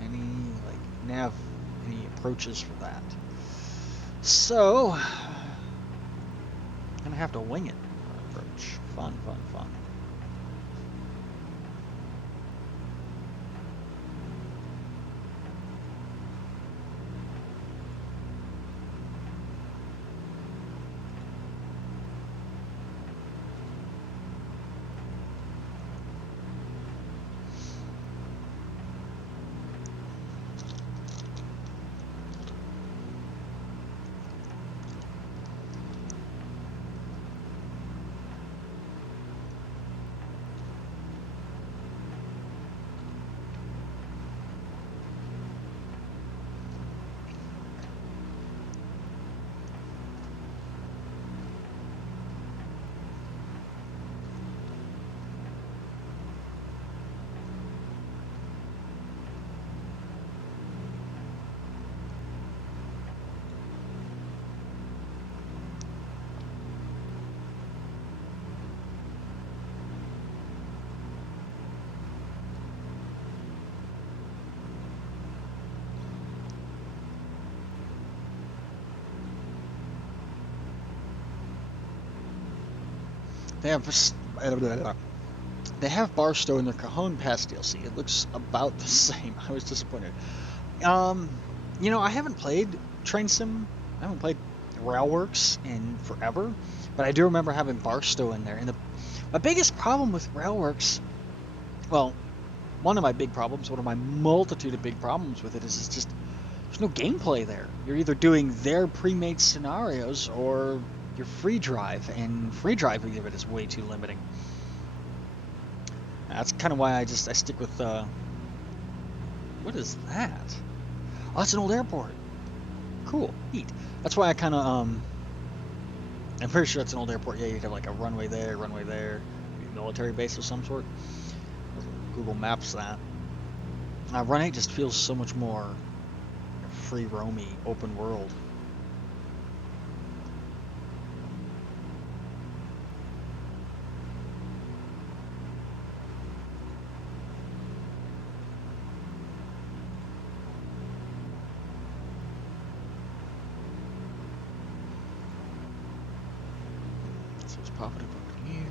any, like, any approaches for that. So, I'm gonna have to wing it for our approach. Fun, fun, fun. They have Barstow in their Cajon Pass DLC. It looks about the same. I was disappointed. You know, I haven't played Train Sim. I haven't played Railworks in forever, but I do remember having Barstow in there. And my biggest problem with Railworks, well, one of my big problems, one of my multitude of big problems with it is it's just there's no gameplay there. You're either doing their pre-made scenarios or your free drive, and free drive of it is way too limiting. That's kind of why I stick with what is that? Oh, that's an old airport. Cool, neat. That's why I kind of I'm pretty sure it's an old airport. Yeah, you'd have like a runway there, military base of some sort. Google Maps that. Run 8 just feels so much more free roamy, open world. So it's popping up over here.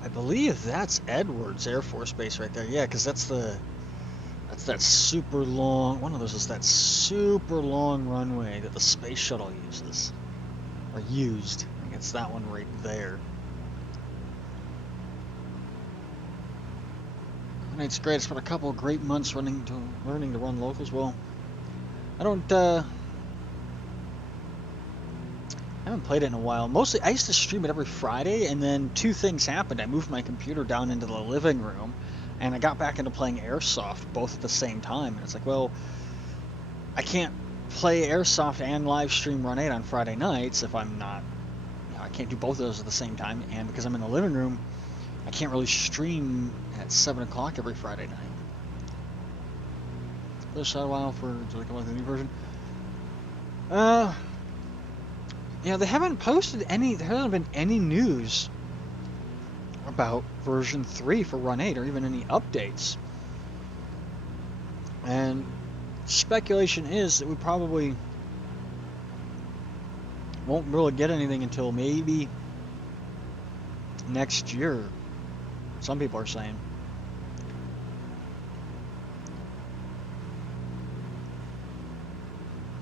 I believe that's Edwards Air Force Base right there. Yeah, because that's that super long. One of those is that super long runway that the space shuttle uses, or used. I think it's that one right there. And it's great. I spent a couple of great months learning to run locals. Well, I haven't played it in a while. Mostly, I used to stream it every Friday, and then two things happened. I moved my computer down into the living room, and I got back into playing Airsoft both at the same time. And it's like, well, I can't play Airsoft and live stream Run 8 on Friday nights if I'm not, I can't do both of those at the same time. And because I'm in the living room, I can't really stream at 7 o'clock every Friday night. Play a while for to come out with a new version. You know, they haven't posted any. There hasn't been any news about version 3 for Run 8 or even any updates. And speculation is that we probably won't really get anything until maybe next year. Some people are saying.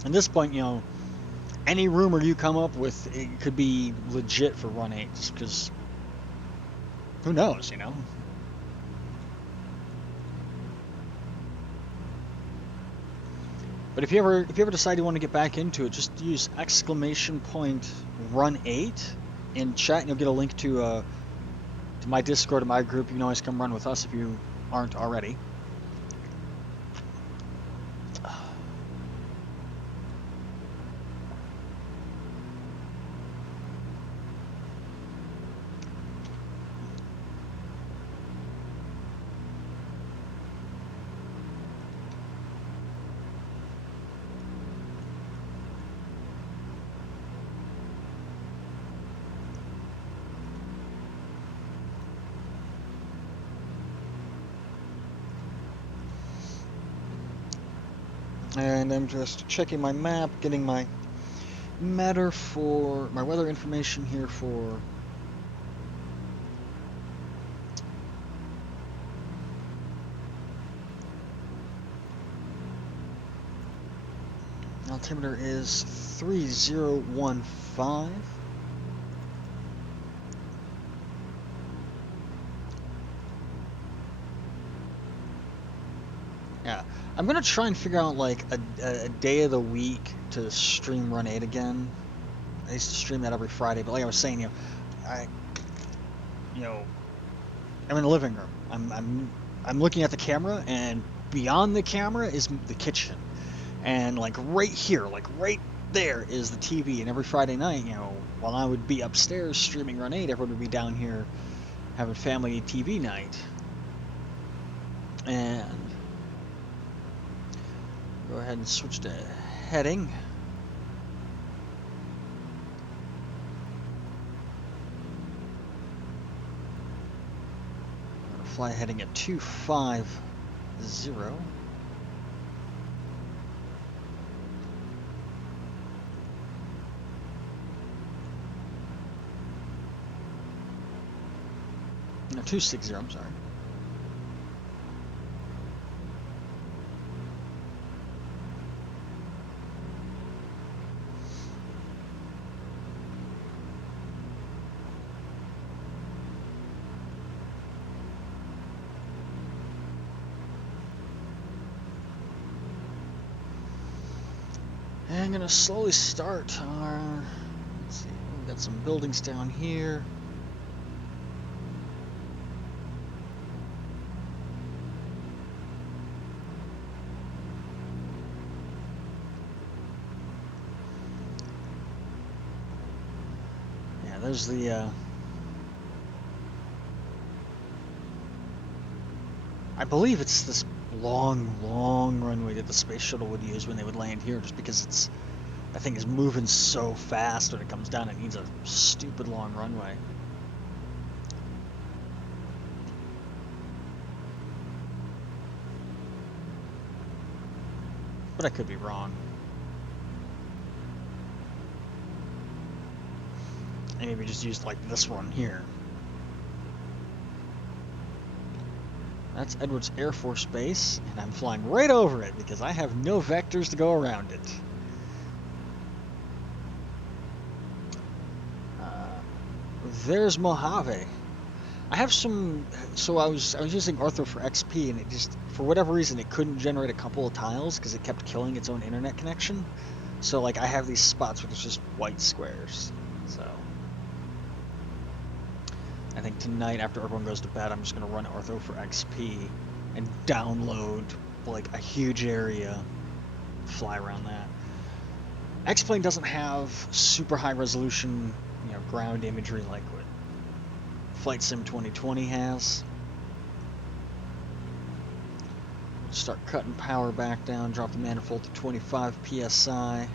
At this point, you know, any rumor you come up with, it could be legit for Run 8, just because who knows, you know? But if you ever decide you want to get back into it, just use !run8 in chat, and you'll get a link to my Discord, to my group. You can always come run with us if you aren't already. And I'm just checking my map, getting my weather information here for altimeter is 3015. Yeah, I'm gonna try and figure out like a day of the week to stream Run 8 again. I used to stream that every Friday, but like I was saying, I'm in the living room. I'm looking at the camera, and beyond the camera is the kitchen, and like right here, like right there is the TV. And every Friday night, while I would be upstairs streaming Run 8, everyone would be down here having family TV night. And go ahead and switch to heading. I'm gonna fly heading at 250. No, 260, I'm sorry. And I'm gonna slowly start our, let's see, we've got some buildings down here. Yeah, there's the, I believe it's this long runway that the space shuttle would use when they would land here, just because that thing is moving so fast when it comes down. It needs a stupid long runway. But I could be wrong. I maybe just used like this one here. That's Edwards Air Force Base, and I'm flying right over it because I have no vectors to go around it. There's Mojave. I have some. So I was using Ortho for XP, and it just, for whatever reason, it couldn't generate a couple of tiles because it kept killing its own internet connection. So like I have these spots where there's just white squares. So I think tonight, after everyone goes to bed, I'm just gonna run Ortho for XP and download like a huge area, fly around that. X-Plane doesn't have super high resolution, ground imagery like what Flight Sim 2020 has. Start cutting power back down, drop the manifold to 25 psi,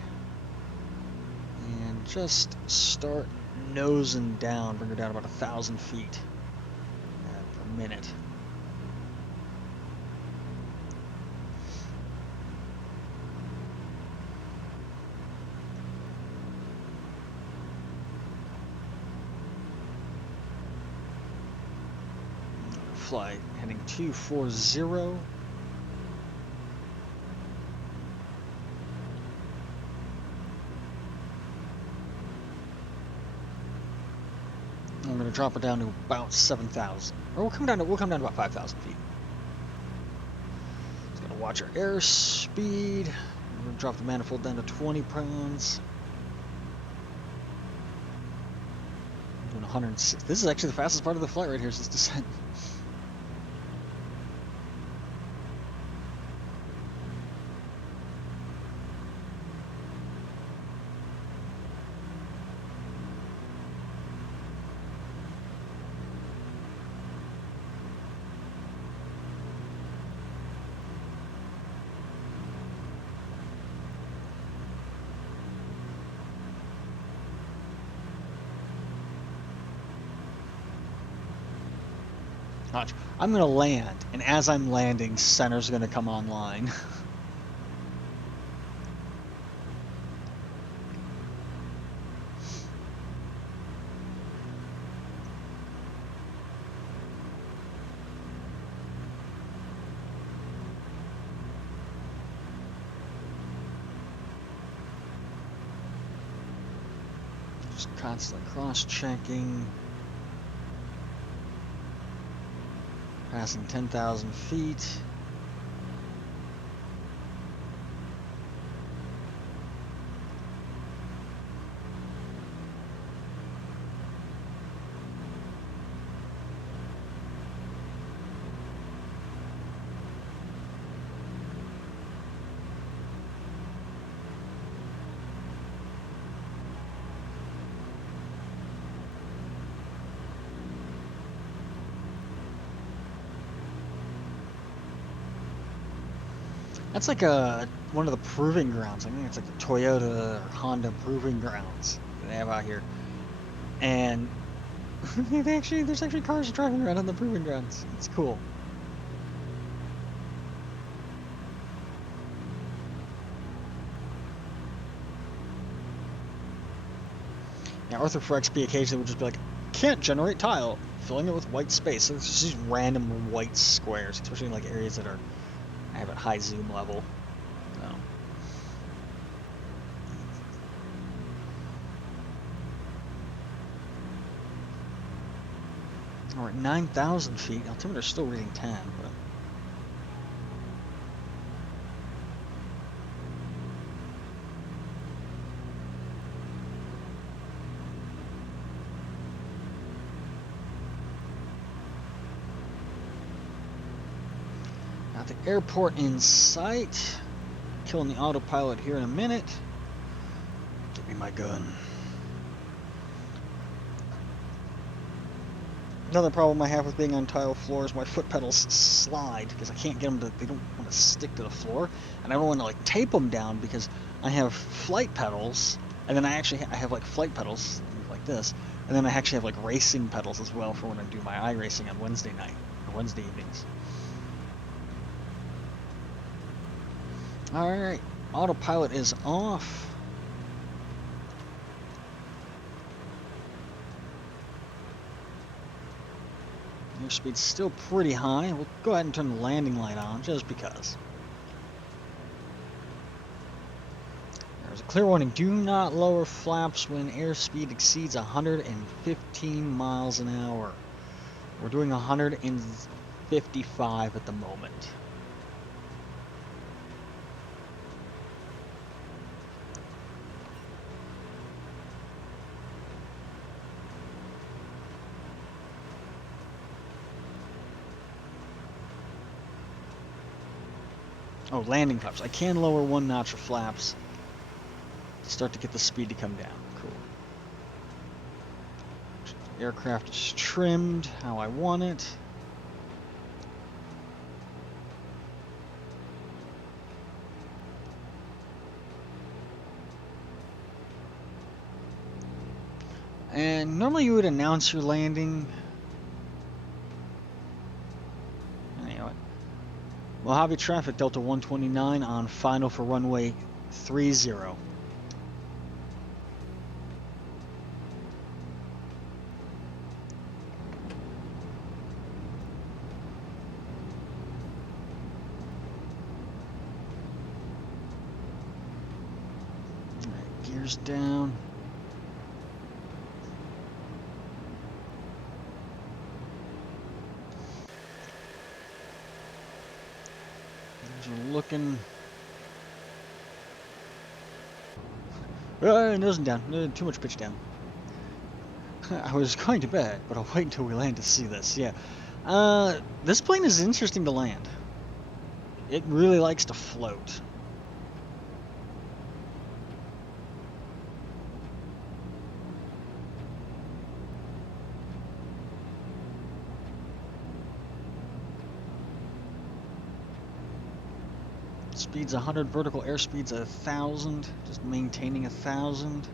and just start nosing down, bring her down about 1,000 feet per minute. Flight heading 240. I'm going to drop it down to about 7,000, or we'll come down to about 5,000 feet. Just going to watch our airspeed. We're gonna drop the manifold down to 20 pounds. Doing 106. This is actually the fastest part of the flight right here, is this descent. Watch. I'm gonna land, and as I'm landing, center's gonna come online. Just constantly cross-checking. Passing 10,000 feet. That's like one of the proving grounds. I think it's like the Toyota or Honda proving grounds that they have out here. And there's actually cars driving around on the proving grounds. It's cool. Yeah, Arthur for XP occasionally would just be like, can't generate tile, filling it with white space. So it's just these random white squares, especially in like areas that I have at high zoom level. So. We're at 9,000 feet. Altimeter's still reading 10, but. Got the airport in sight. Killing the autopilot here in a minute. Give me my gun. Another problem I have with being on tile floors, my foot pedals slide because I can't get them to, they don't want to stick to the floor. And I don't want to like tape them down because I have flight pedals, and then I have like flight pedals like this, and then I actually have like racing pedals as well for when I do my iRacing on Wednesday night, or Wednesday evenings. Alright, autopilot is off. Airspeed's still pretty high. We'll go ahead and turn the landing light on, just because. There's a clear warning. Do not lower flaps when airspeed exceeds 115 miles an hour. We're doing 155 at the moment. Oh, landing flaps. I can lower one notch of flaps to start to get the speed to come down. Cool. Aircraft is trimmed how I want it. And normally you would announce your landing. Anyway. Mojave traffic, Delta 129 on final for runway 30. Alright, gears down. We're looking Nose and down. Too much pitch down. I was going to bed, but I'll wait until we land to see this. Yeah. This plane is interesting to land. It really likes to float. Speed's 100, vertical airspeed's 1,000, just maintaining 1,000.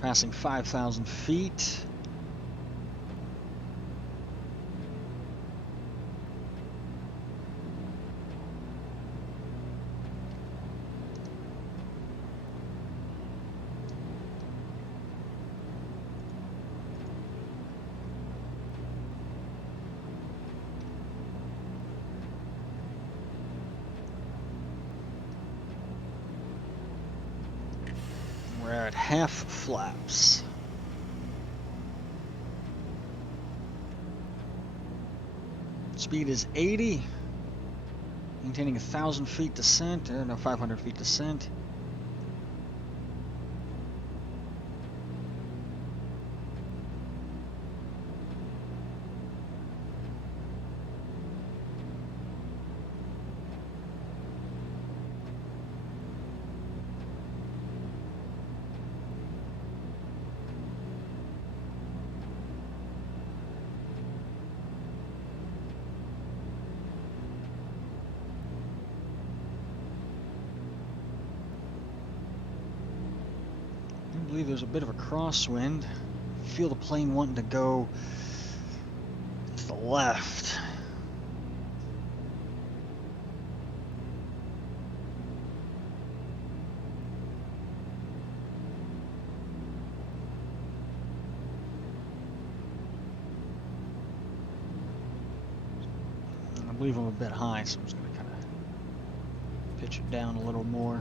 Passing 5,000 feet. We're at half flaps. Speed is 80. Maintaining 1,000 feet descent, or no, 500 feet descent. I believe there's a bit of a crosswind. Feel the plane wanting to go to the left. I believe I'm a bit high, so I'm just going to kind of pitch it down a little more.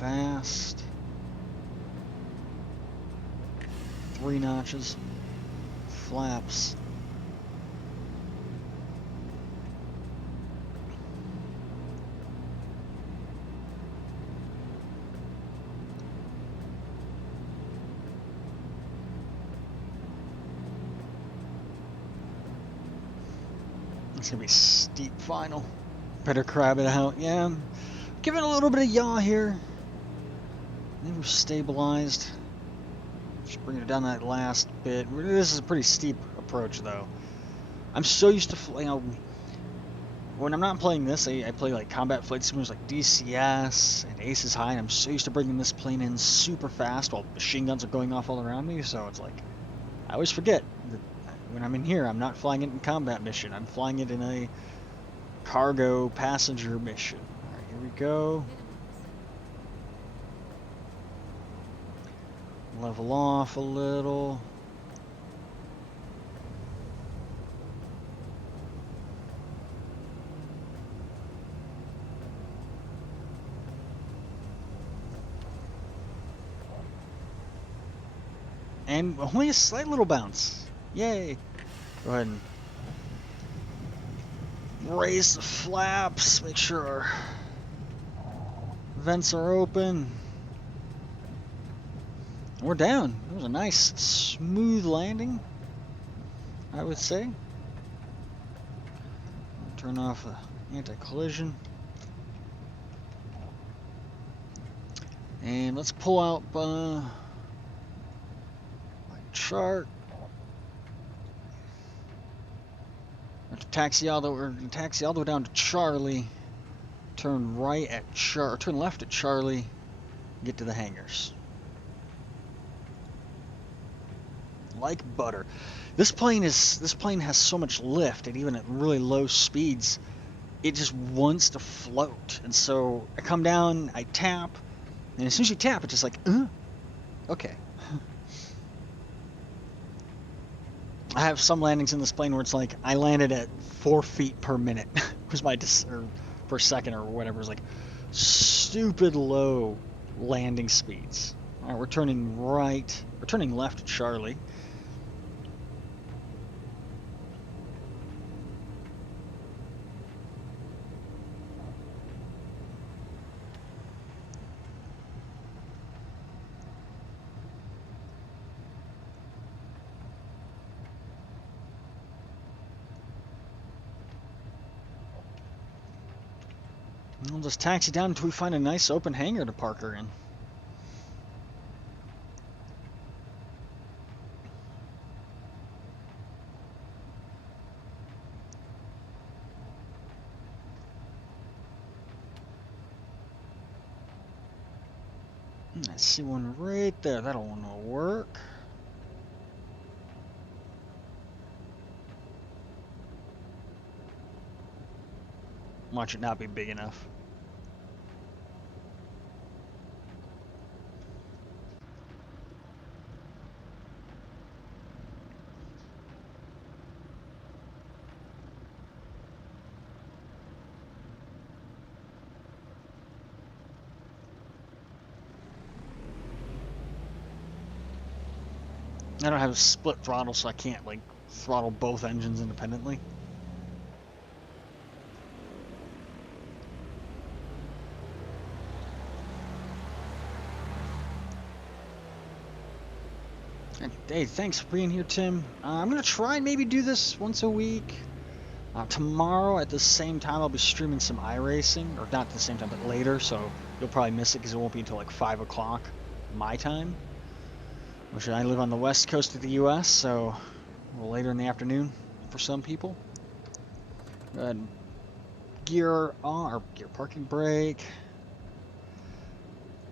Fast. 3 notches. Flaps. It's gonna be a steep final. Better crab it out. Yeah, I'm giving a little bit of yaw here. Then we're stabilized. Just bringing it down that last bit. This is a pretty steep approach, though. I'm so used to, when I'm not playing this, I play like combat flight simulators like DCS and Aces High, and I'm so used to bringing this plane in super fast while machine guns are going off all around me. So it's like, I always forget that when I'm in here, I'm not flying it in combat mission. I'm flying it in a cargo passenger mission. All right, here we go. Level off a little. And only a slight little bounce. Yay. Go ahead and raise the flaps. Make sure our vents are open. We're down. It was a nice, smooth landing, I would say. Turn off the anti-collision. And let's pull out my chart. Taxi all the way down to Charlie. Turn right at turn left at Charlie. Get to the hangars. Like butter. This plane has so much lift, and even at really low speeds, it just wants to float. And so I come down, I tap, and as soon as you tap, it's just like, okay. I have some landings in this plane where it's like I landed at 4 feet per minute was my or per second or whatever. It's like stupid low landing speeds. All right, we're turning left at Charlie. We'll just taxi down until we find a nice open hangar to park her in. I see one right there. That'll work. Watch it not be big enough. I don't have a split throttle, so I can't like throttle both engines independently. Hey, thanks for being here, Tim. I'm gonna try and maybe do this once a week. Tomorrow at the same time, I'll be streaming some iRacing, or not at the same time, but later. So you'll probably miss it because it won't be until like 5 o'clock my time. Which I live on the west coast of the U.S., so a little later in the afternoon for some people. Go ahead and gear on, or gear parking brake.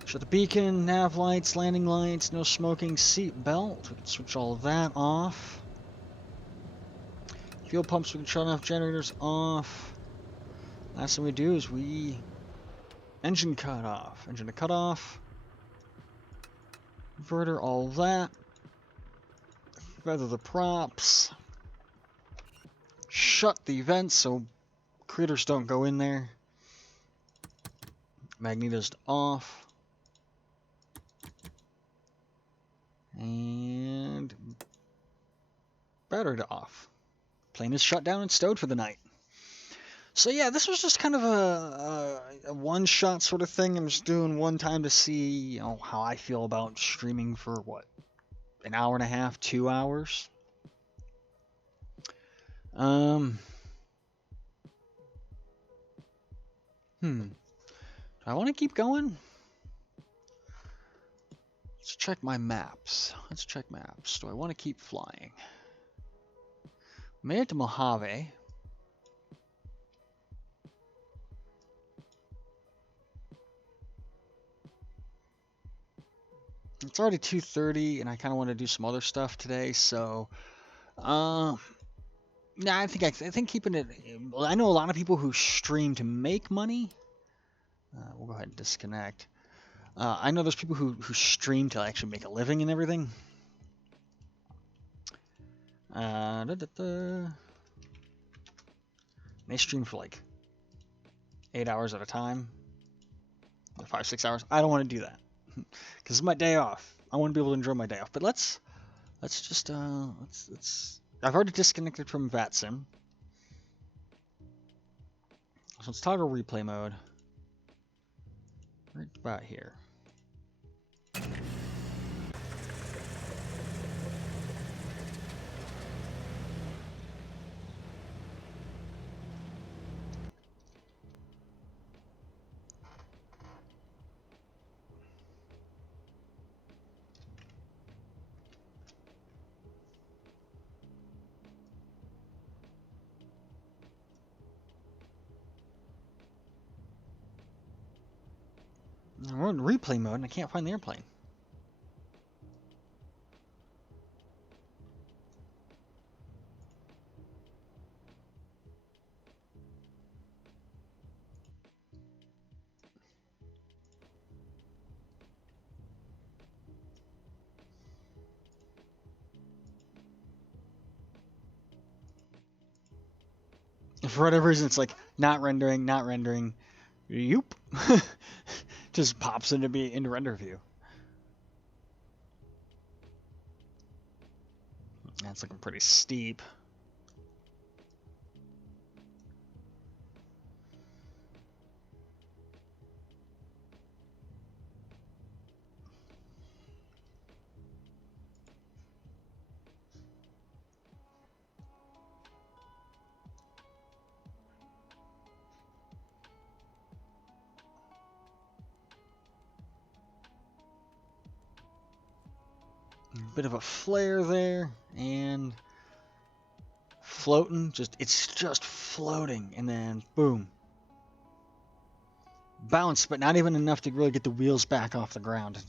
Shut the beacon, nav lights, landing lights, no smoking, seat belt. We can switch all of that off. Fuel pumps, we can shut off, generators off. Last thing we do is engine cut off. Engine to cut off. Inverter, all that. Feather the props. Shut the vents so critters don't go in there. Magnetos off. And battery to off. Plane is shut down and stowed for the night. So yeah, this was just kind of a one-shot sort of thing. I'm just doing one time to see, how I feel about streaming for what, an hour and a half, 2 hours. Do I want to keep going? Let's check my maps. Do I want to keep flying? Made it to Mojave. It's already 2:30, and I kind of want to do some other stuff today. So, I think keeping it. I know a lot of people who stream to make money. We'll go ahead and disconnect. I know there's people who stream to actually make a living and everything. They stream for like 8 hours at a time, 5, 6 hours. I don't want to do that because it's my day off. I want to be able to enjoy my day off. But let's just I've already disconnected from VATSIM, so let's toggle replay mode. Right about here. We're in replay mode and I can't find the airplane. For whatever reason, it's like not rendering, not rendering. Yoop. Just pops into render view. That's looking pretty steep. Bit of a flare there, and floating, it's just floating, and then boom. Bounce, but not even enough to really get the wheels back off the ground.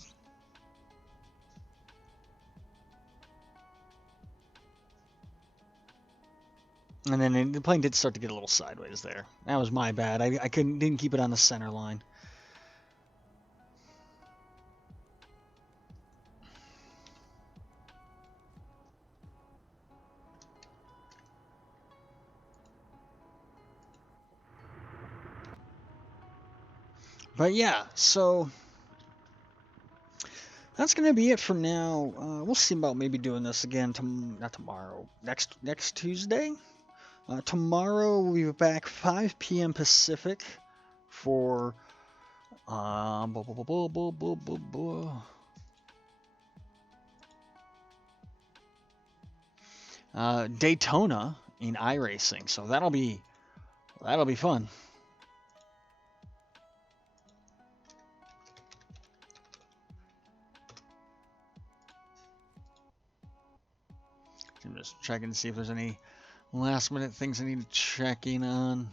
And then the plane did start to get a little sideways there. That was my bad. I didn't keep it on the center line. But yeah, so that's gonna be it for now. We'll see about maybe doing this again. Not tomorrow. Next Tuesday. Tomorrow we'll be back 5 p.m. Pacific for Daytona in iRacing. So that'll be fun. I'm just checking to see if there's any last minute things I need to check in on.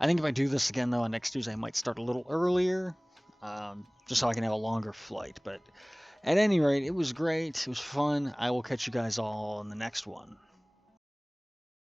I think if I do this again though on next Tuesday, I might start a little earlier, just so I can have a longer flight. But at any rate, it was great. It was fun. I will catch you guys all in the next one.